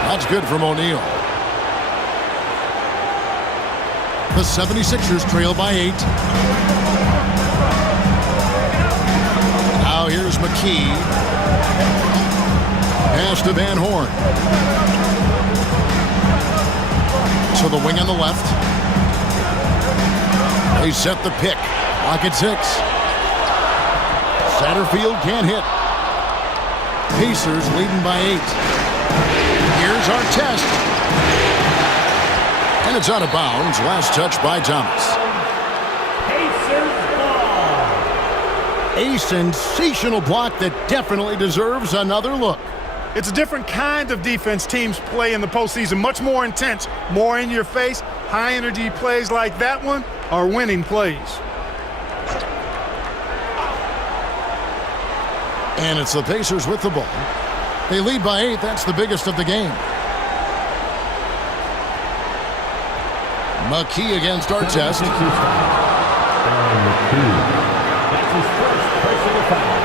That's good from O'Neal. The 76ers trail by 8. Now here's McKee. Pass to Van Horn. To the wing on the left. They set the pick. Lock at 6. Satterfield can't hit. Pacers leading by 8. Here's our test. And it's out of bounds. Last touch by Thomas. A sensational block that definitely deserves another look. It's a different kind of defense teams play in the postseason. Much more intense, more in your face. High energy plays like that one are winning plays. And it's the Pacers with the ball. They lead by 8. That's the biggest of the game. McKee against Artest. That's his first personal foul.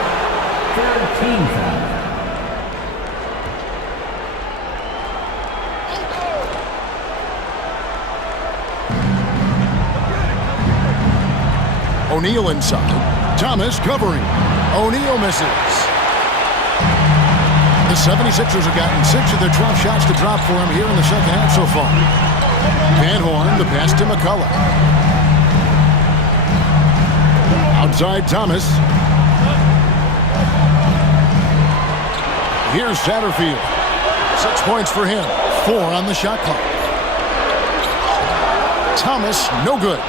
Third team foul. O'Neal inside. Thomas covering. O'Neal misses. The 76ers have gotten 6 of their 12 shots to drop for him here in the second half so far. Van Horn, the pass to McCullough. Outside Thomas. Here's Satterfield. 6 points for him. 4 on the shot clock. Thomas, no good.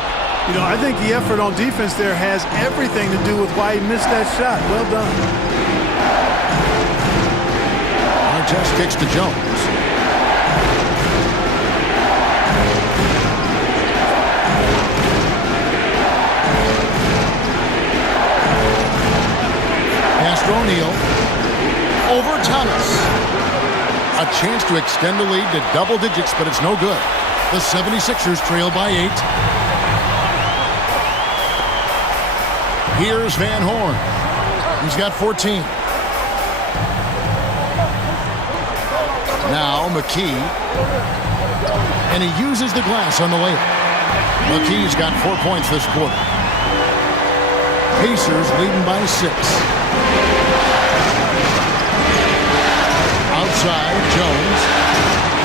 You know, I think the effort on defense there has everything to do with why he missed that shot. Well done. Artest kicks to Jones. Pass to O'Neal. Over Thomas. A chance to extend the lead to double digits, but it's no good. The 76ers trail by 8. Here's Van Horn. He's got 14. Now McKee. And he uses the glass on the layup. McKee's got 4 points this quarter. Pacers leading by 6. Outside, Jones.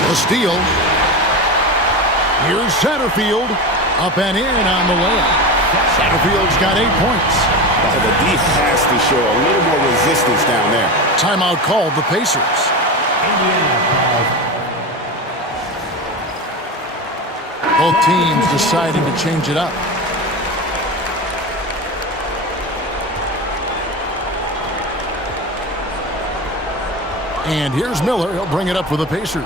The steal. Here's Satterfield. Up and in on the layup. Satterfield's got 8 points. Oh, the D has to show a little more resistance down there. Timeout called the Pacers. Both teams deciding to change it up. And here's Miller. He'll bring it up for the Pacers.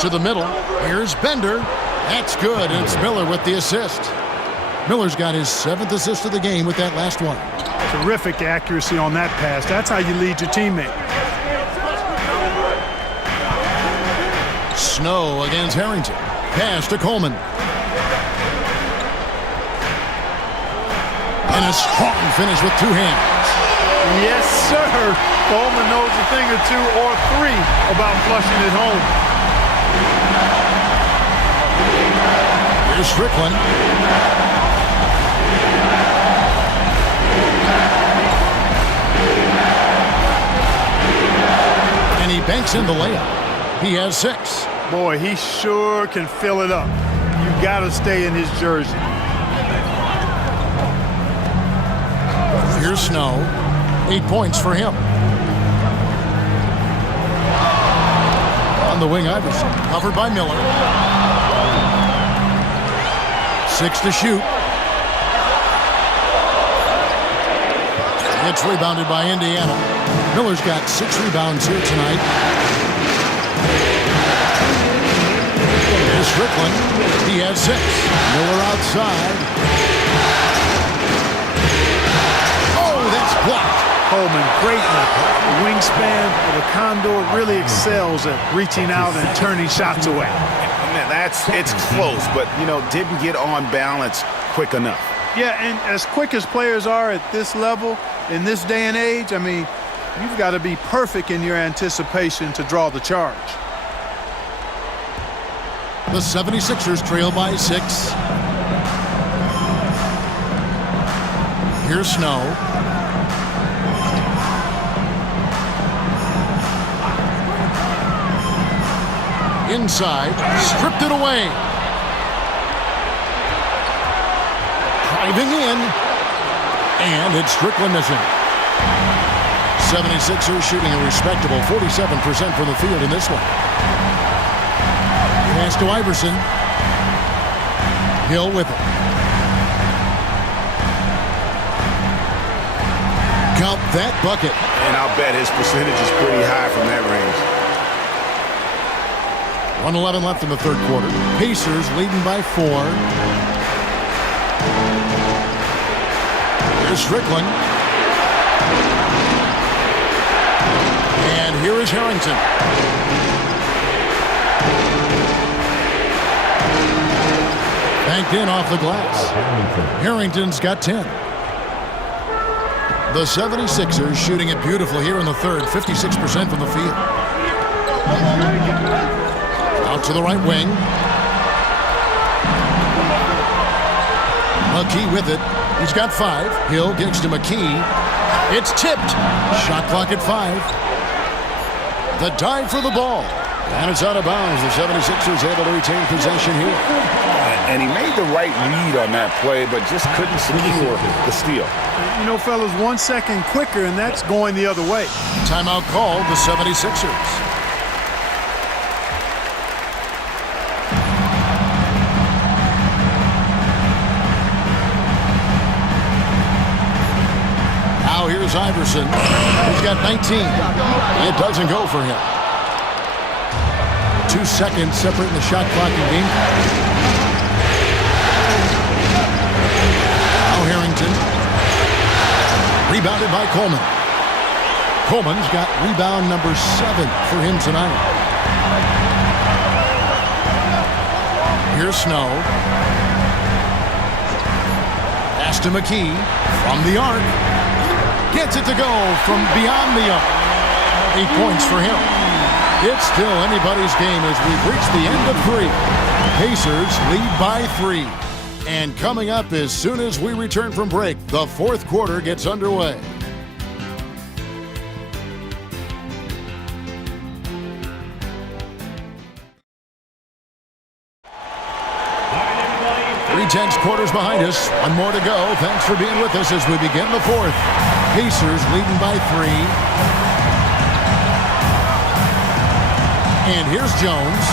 To the middle. Here's Bender. That's good, and it's Miller with the assist. Miller's got his 7th assist of the game with that last one. Terrific accuracy on that pass. That's how you lead your teammate. Snow against Harrington. Pass to Coleman. And a strong finish with 2 hands. Yes, sir. Coleman knows a thing or 2 or 3 about flushing it home. Here's Strickland. And he banks in the layup. He has 6. Boy, he sure can fill it up. You got to stay in his jersey. Here's Snow. 8 points for him. On the wing, Iverson. Covered by Miller. 6 to shoot. It's rebounded by Indiana. Miller's got 6 rebounds here tonight. Here's Strickland. He has 6. Miller outside. Oh, that's blocked. Coleman, great wingspan. The Condor really excels at reaching out and turning shots away. Man, it's close, but, didn't get on balance quick enough. Yeah, and as quick as players are at this level, in this day and age, I mean, you've got to be perfect in your anticipation to draw the charge. The 76ers trail by 6. Here's Snow. Inside, stripped it away. Driving in, and it's Strickland missing. 76ers shooting a respectable 47% from the field in this one. Pass to Iverson. Hill with it. Count that bucket. And I'll bet his percentage is pretty high from that range. 1:11 left in the third quarter. Pacers leading by 4. Here's Strickland. And here is Harrington. Banked in off the glass. Harrington's got 10. The 76ers shooting it beautifully here in the third. 56% from the field. Out to the right wing. McKee with it. He's got 5. Hill kicks to McKee. It's tipped. Shot clock at 5. The dive for the ball. And it's out of bounds. The 76ers able to retain possession here. And he made the right read on that play, but just couldn't secure the steal. Fellas, 1 second quicker, and that's going the other way. Timeout called the 76ers. Now here's Iverson. He's got 19. It doesn't go for him. 2 seconds separating the shot clock and game clock. Now Harrington. Rebounded by Coleman. Coleman's got rebound number 7 for him tonight. Here's Snow. Pass to McKee from the arc. Gets it to go from beyond the arc. 8 points for him. It's still anybody's game as we've reached the end of 3. Pacers lead by 3. And coming up as soon as we return from break, the fourth quarter gets underway. Tense quarters behind us. One more to go. Thanks for being with us as we begin the fourth. Pacers leading by 3. And here's Jones.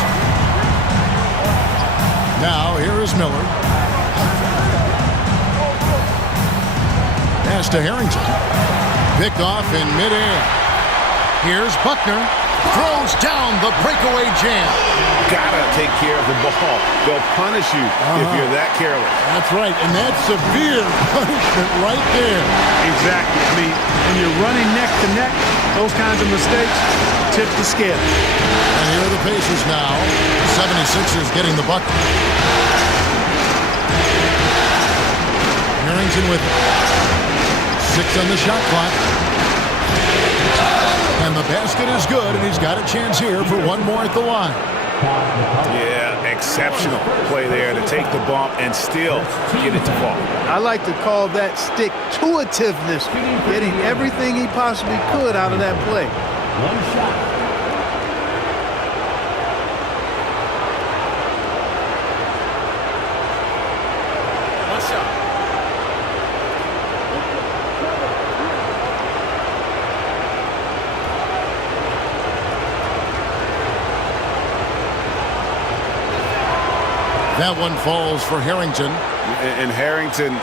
Now here is Miller. Pass to Harrington. Picked off in midair. Here's Buckner. Throws down the breakaway jam. Gotta take care of the ball. They'll punish you if you're that careless. That's right, and that's severe punishment right there. Exactly. I mean, when you're running neck to neck, those kinds of mistakes tip the scale. And here are the Pacers now. 76ers getting the bucket. Harrington with it. 6 on the shot clock. And the basket is good, and he's got a chance here for one more at the line. Yeah, exceptional play there to take the bump and still get it to fall. I like to call that stick-to-itiveness, getting everything he possibly could out of that play. One shot. That one falls for Harrington. And Harrington,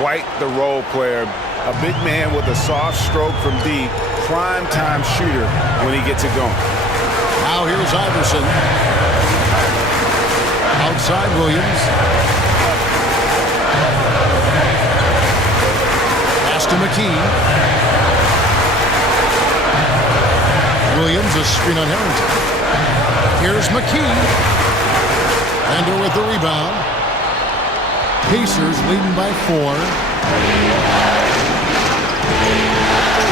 quite the role player. A big man with a soft stroke from deep. Prime time shooter when he gets it going. Now here's Iverson. Outside Williams. Pass to McKee. Williams, a screen on Harrington. Here's McKee. Ender with the rebound. Pacers leading by 4.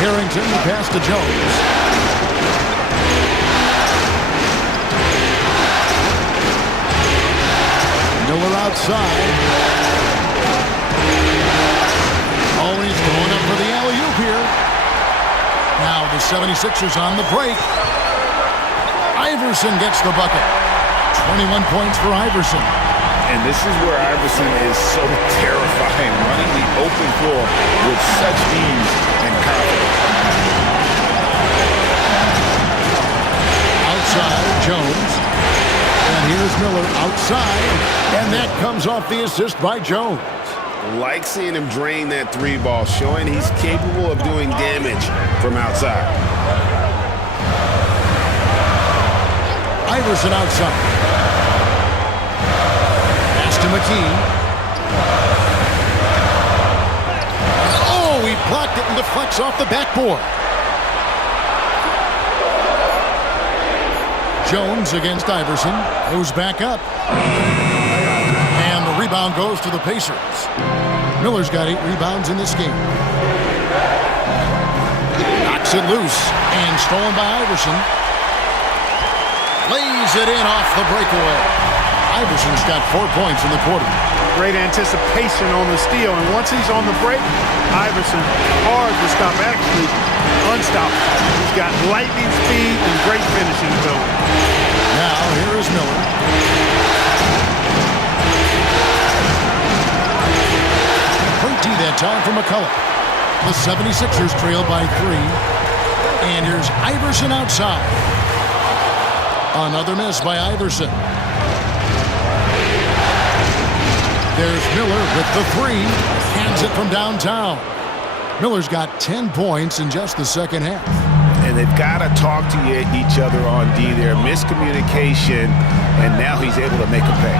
Harrington, the pass to Jones. Miller outside. Oh, he's going up for the alley-oop here. Now the 76ers on the break. Iverson gets the bucket. 21 points for Iverson. And this is where Iverson is so terrifying, running the open floor with such ease and confidence. Outside, Jones. And here's Miller outside. And that comes off the assist by Jones. Like seeing him drain that 3 ball, showing he's capable of doing damage from outside. Iverson outside. Pass to McKee. Oh, he blocked it and deflects off the backboard. Jones against Iverson. Goes back up. And the rebound goes to the Pacers. Miller's got 8 rebounds in this game. Knocks it loose and stolen by Iverson. Lays it in off the breakaway. Iverson's got 4 points in the quarter. Great anticipation on the steal, and once he's on the break, Iverson hard to stop, actually unstoppable. He's got lightning speed and great finishing ability. Now here is Miller. Great D that time for McCullough. The 76ers trail by 3. And here's Iverson outside. Another miss by Iverson. There's Miller with the 3. Hands it from downtown. Miller's got 10 points in just the second half. And they've got to talk to each other on D there. Miscommunication, and now he's able to make a pay.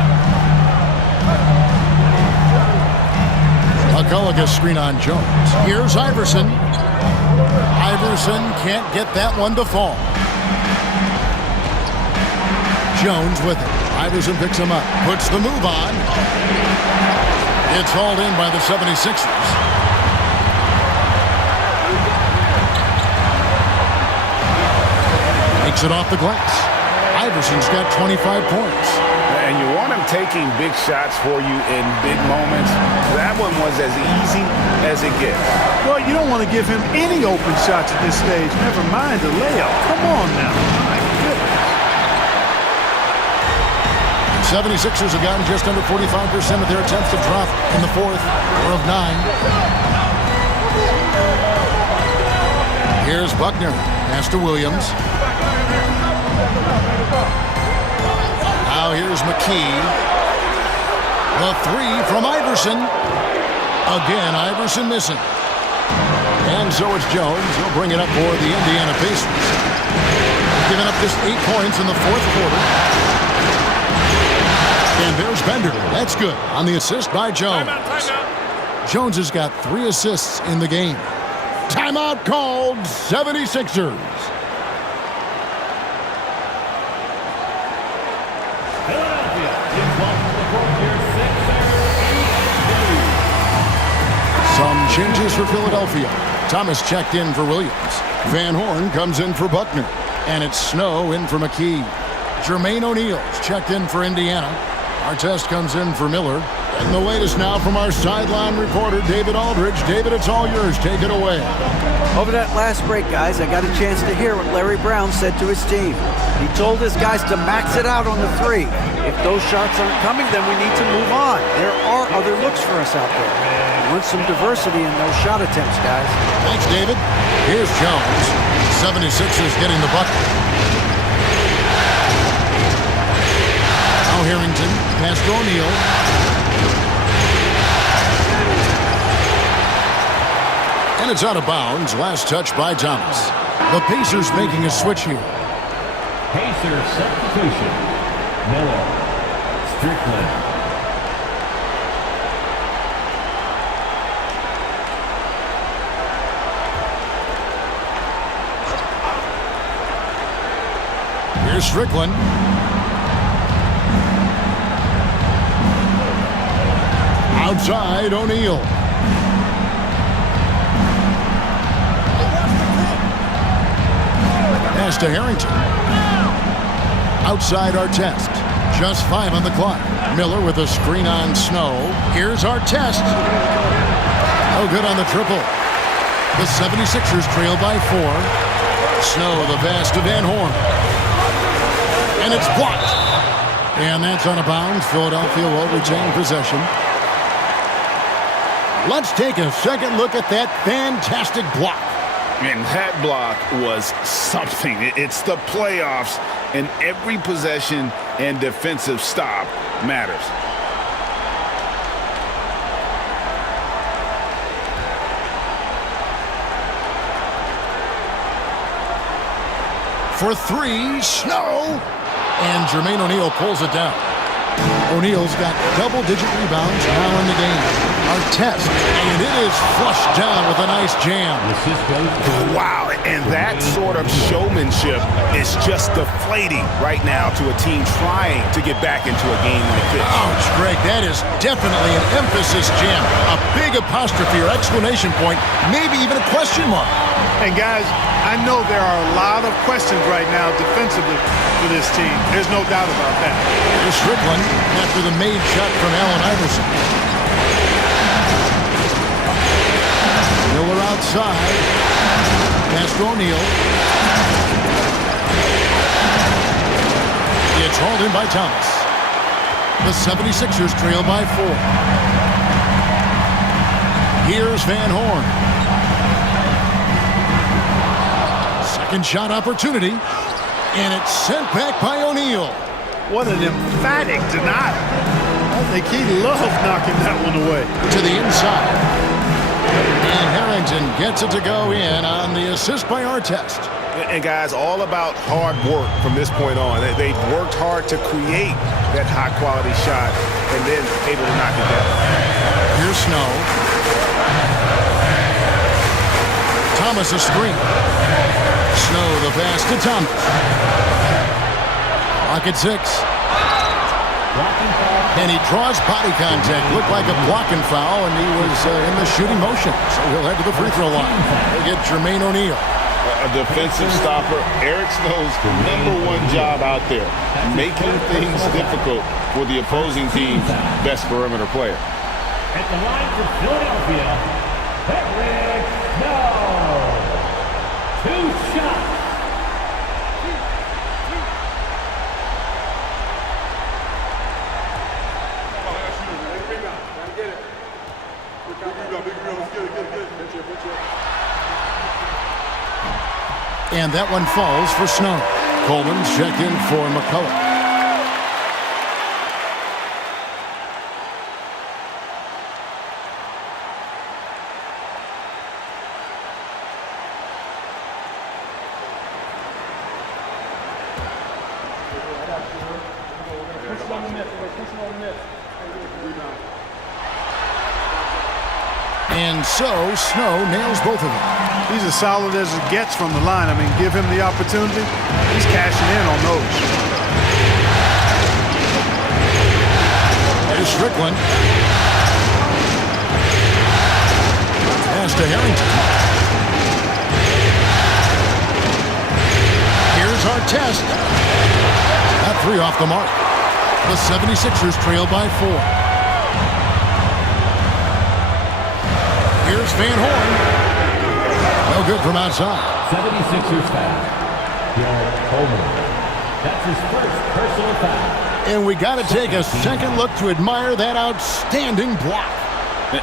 McCullough gets screen on Jones. Here's Iverson. Iverson can't get that one to fall. Jones with it. Iverson picks him up. Puts the move on. It's hauled in by the 76ers. Takes it off the glass. Iverson's got 25 points. And you want him taking big shots for you in big moments. That one was as easy as it gets. Well, you don't want to give him any open shots at this stage. Never mind the layup. Come on now. My goodness. 76ers have gotten just under 45% of their attempts to drop in the 4th or of 9. Here's Buckner. Pass to Williams. Now here's McKee. The 3 from Iverson. Again, Iverson missing. And so it's Jones. He'll bring it up for the Indiana Pacers. Giving up just 8 points in the 4th quarter. And there's Bender. That's good on the assist by Jones. Timeout. Jones has got 3 assists in the game. Timeout called. 76ers. Philadelphia is off the court here, Sixers. Some changes for Philadelphia. Thomas checked in for Williams. Van Horn comes in for Buckner. And it's Snow in for McKee. Jermaine O'Neal's checked in for Indiana. Artest comes in for Miller. And the latest now from our sideline reporter, David Aldridge. David, it's all yours. Take it away. Over that last break, guys, I got a chance to hear what Larry Brown said to his team. He told his guys to max it out on the 3. If those shots aren't coming, then we need to move on. There are other looks for us out there. We want some diversity in those shot attempts, guys. Thanks, David. Here's Jones. 76ers getting the bucket. Now Harrington. Pass to O'Neal. And it's out of bounds. Last touch by Thomas. The Pacers making a switch here. Pacers substitution. Miller. Strickland. Here's Strickland. Outside, O'Neal. Pass to Harrington. Outside Artest. Just 5 on the clock. Miller with a screen on Snow. Here's Artest. No good on the triple. The 76ers trail by 4. Snow, the pass to Van Horn. And it's blocked. And that's out of bounds. Philadelphia will retain possession. Let's take a second look at that fantastic block. And that block was something. It's the playoffs, and every possession and defensive stop matters. For 3, Snow. And Jermaine O'Neal pulls it down. O'Neal's got double-digit rebounds now in the game. Artest, and it is flushed down with a nice jam. Wow, and that sort of showmanship is just deflating right now to a team trying to get back into a game like this. Ouch, Greg, that is definitely an emphasis jam. A big apostrophe or exclamation point, maybe even a question mark. And guys, I know there are a lot of questions right now defensively for this team. There's no doubt about that. Here's Strickland after the made shot from Allen Iverson. Miller outside. Pass to O'Neal. It's hauled in by Thomas. The 76ers trail by 4. Here's Van Horn. Second shot opportunity. And it's sent back by O'Neal. What an emphatic denial. I think he loved knocking that one away. To the inside. And Harrington gets it to go in on the assist by Artest. And guys, all about hard work from this point on. They've worked hard to create that high-quality shot and then able to knock it down. Here's Snow. Thomas a screen. Snow the pass to Thomas. Clock at 6. And he draws body contact. Looked like a blocking foul, and he was in the shooting motion. So he'll head to the free throw line. They get Jermaine O'Neal. A defensive stopper. Eric Snow's #1 job out there, making things difficult for the opposing team's best perimeter player. At the line for Philadelphia, Eric Snow. 2 shots. And that one falls for Snow. Coleman's checked in for McCullough. And so Snow nails both of them. He's as solid as it gets from the line. I mean, give him the opportunity. He's cashing in on those. There's Strickland. Pass to Harrington. Here's Artest. That 3 off the mark. The 76ers trail by 4. Here's Van Horn. No good from outside. 76ers foul. Derek Coleman. That's his first personal foul. And we got to take a second look to admire that outstanding block.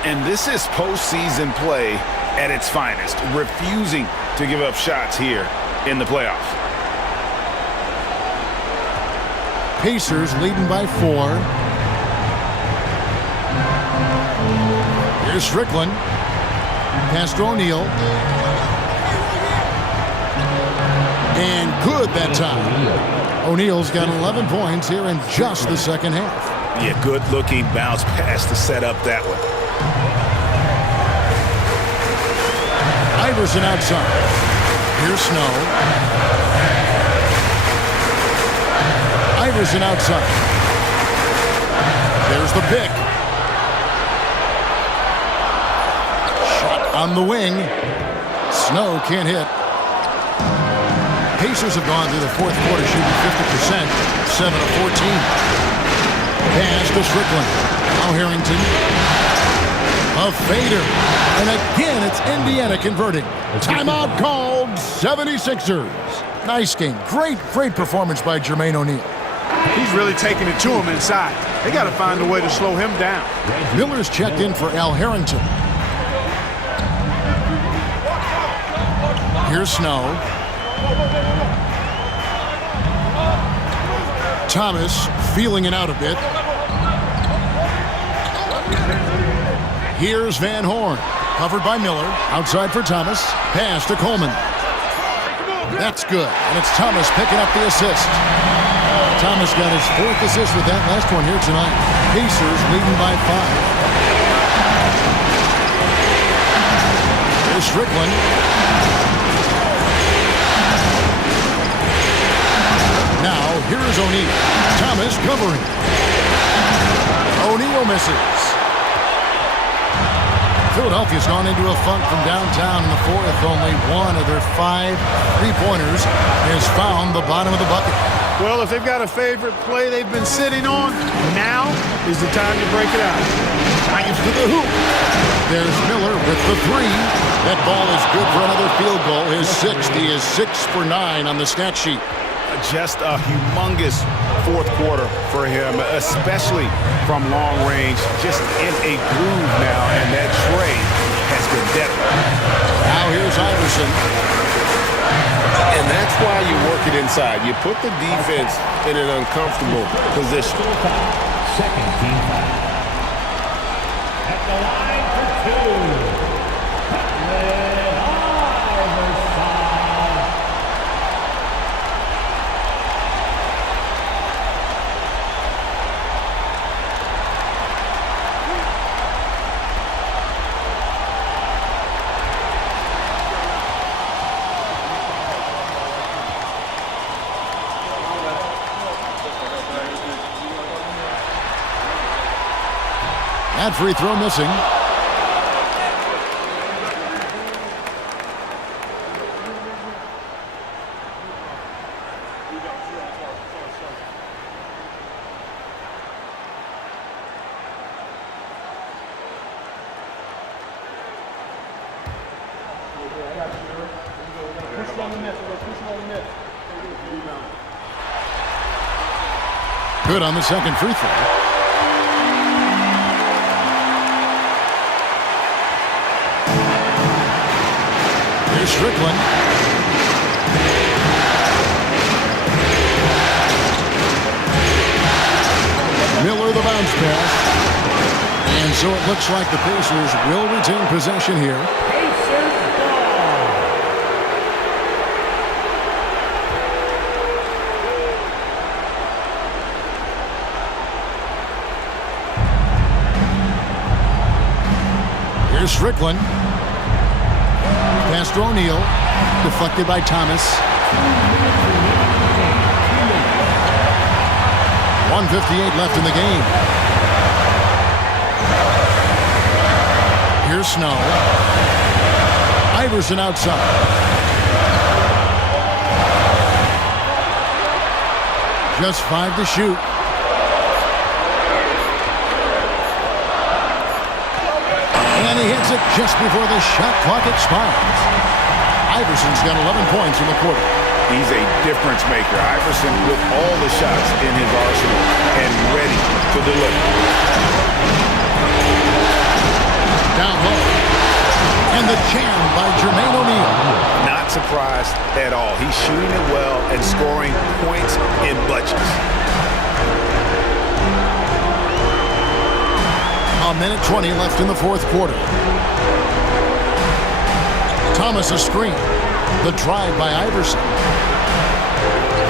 And this is postseason play at its finest, refusing to give up shots here in the playoffs. Pacers leading by 4. Here's Strickland. Pass to O'Neal. And good that time. O'Neal's got 11 points here in just the second half. Yeah, good-looking bounce pass to set up that one. Iverson outside. Here's Snow. Iverson outside. There's the pick. Shot on the wing. Snow can't hit. Pacers have gone through the fourth quarter shooting 50%, 7 of 14. Pass to Strickland. Now Harrington. A fader. And again, it's Indiana converting. Timeout called, 76ers. Nice game. Great performance by Jermaine O'Neal. He's really taking it to him inside. They got to find a way to slow him down. Miller's checked in for Al Harrington. Here's Snow. Thomas feeling it out a bit. Here's Van Horn. Covered by Miller. Outside for Thomas. Pass to Coleman. That's good. And it's Thomas picking up the assist. Thomas got his fourth assist with that last one here tonight. Pacers leading by 5. Here's Strickland. Now, here's O'Neal. Thomas covering. O'Neal misses. Philadelphia's gone into a funk from downtown in the fourth. Only one of their 5 3-pointers has found the bottom of the bucket. Well, if they've got a favorite play they've been sitting on, now is the time to break it out. Drives to the hoop. There's Miller with the 3. That ball is good for another field goal. His 6th. He is 6 for 9 on the stat sheet. Just a humongous fourth quarter for him, especially from long range. Just in a groove now, and that trade has been deadly. Now here's Iverson. And that's why you work it inside. You put the defense in an uncomfortable position. Second team foul. At the line for 2. That free throw missing. Good on the second free throw. Here's Strickland. Miller the bounce pass. And so it looks like the Pacers will retain possession here. Here's Strickland. Pass to O'Neal. Deflected by Thomas. 1:58 left in the game. Here's Snow. Iverson outside. Just 5 to shoot. And he hits it just before the shot clock expires. Iverson's got 11 points in the quarter. He's a difference maker. Iverson with all the shots in his arsenal and ready to deliver. Down low. And the jam by Jermaine O'Neal. Not surprised at all. He's shooting it well and scoring points in bunches. A minute 20 left in the fourth quarter. Thomas a screen. The drive by Iverson.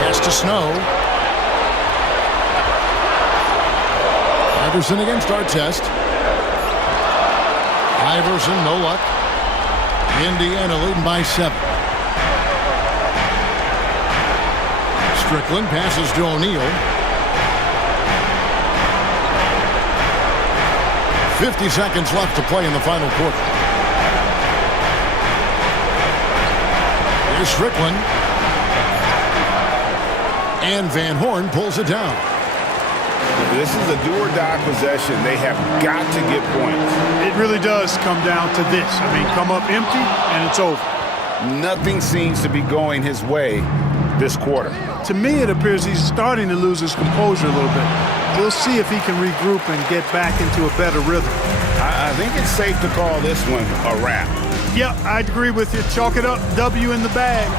Pass to Snow. Iverson against Artest. Iverson, no luck. Indiana leading by 7. Strickland passes to O'Neal. 50 seconds left to play in the final quarter. Here's Strickland. And Van Horn pulls it down. This is a do-or-die possession. They have got to get points. It really does come down to this. I mean, come up empty, and it's over. Nothing seems to be going his way this quarter. To me, it appears he's starting to lose his composure a little bit. We'll see if he can regroup and get back into a better rhythm. I think it's safe to call this one a wrap. Yep, I'd agree with you. Chalk it up. W in the bag.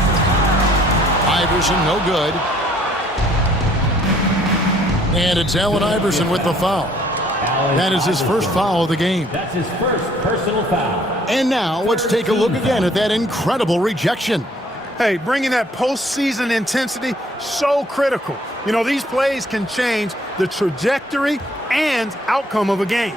Iverson, no good. And it's Allen Iverson with the foul. That is his first foul of the game. That's his first personal foul. And now let's take a look again at that incredible rejection. Hey, bringing that postseason intensity, so critical. You know, these plays can change the trajectory and outcome of a game.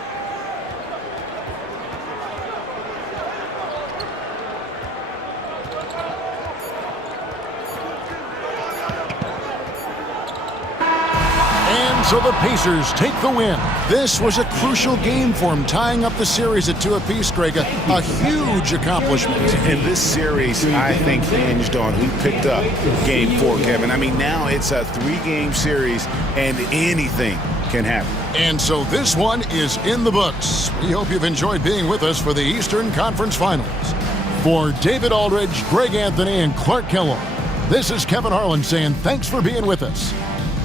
And so the Pacers take the win. This was a crucial game for them, tying up the series at 2 apiece, Greg. A huge accomplishment. And this series, I think, hinged on who picked up Game 4, Kevin. I mean, now it's a 3-game series, and anything can happen. And so this one is in the books. We hope you've enjoyed being with us for the Eastern Conference Finals. For David Aldridge, Greg Anthony, and Clark Kellogg, this is Kevin Harlan saying thanks for being with us.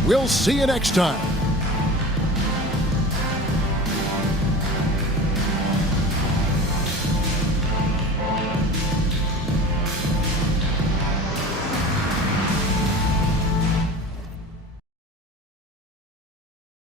We'll see you next time.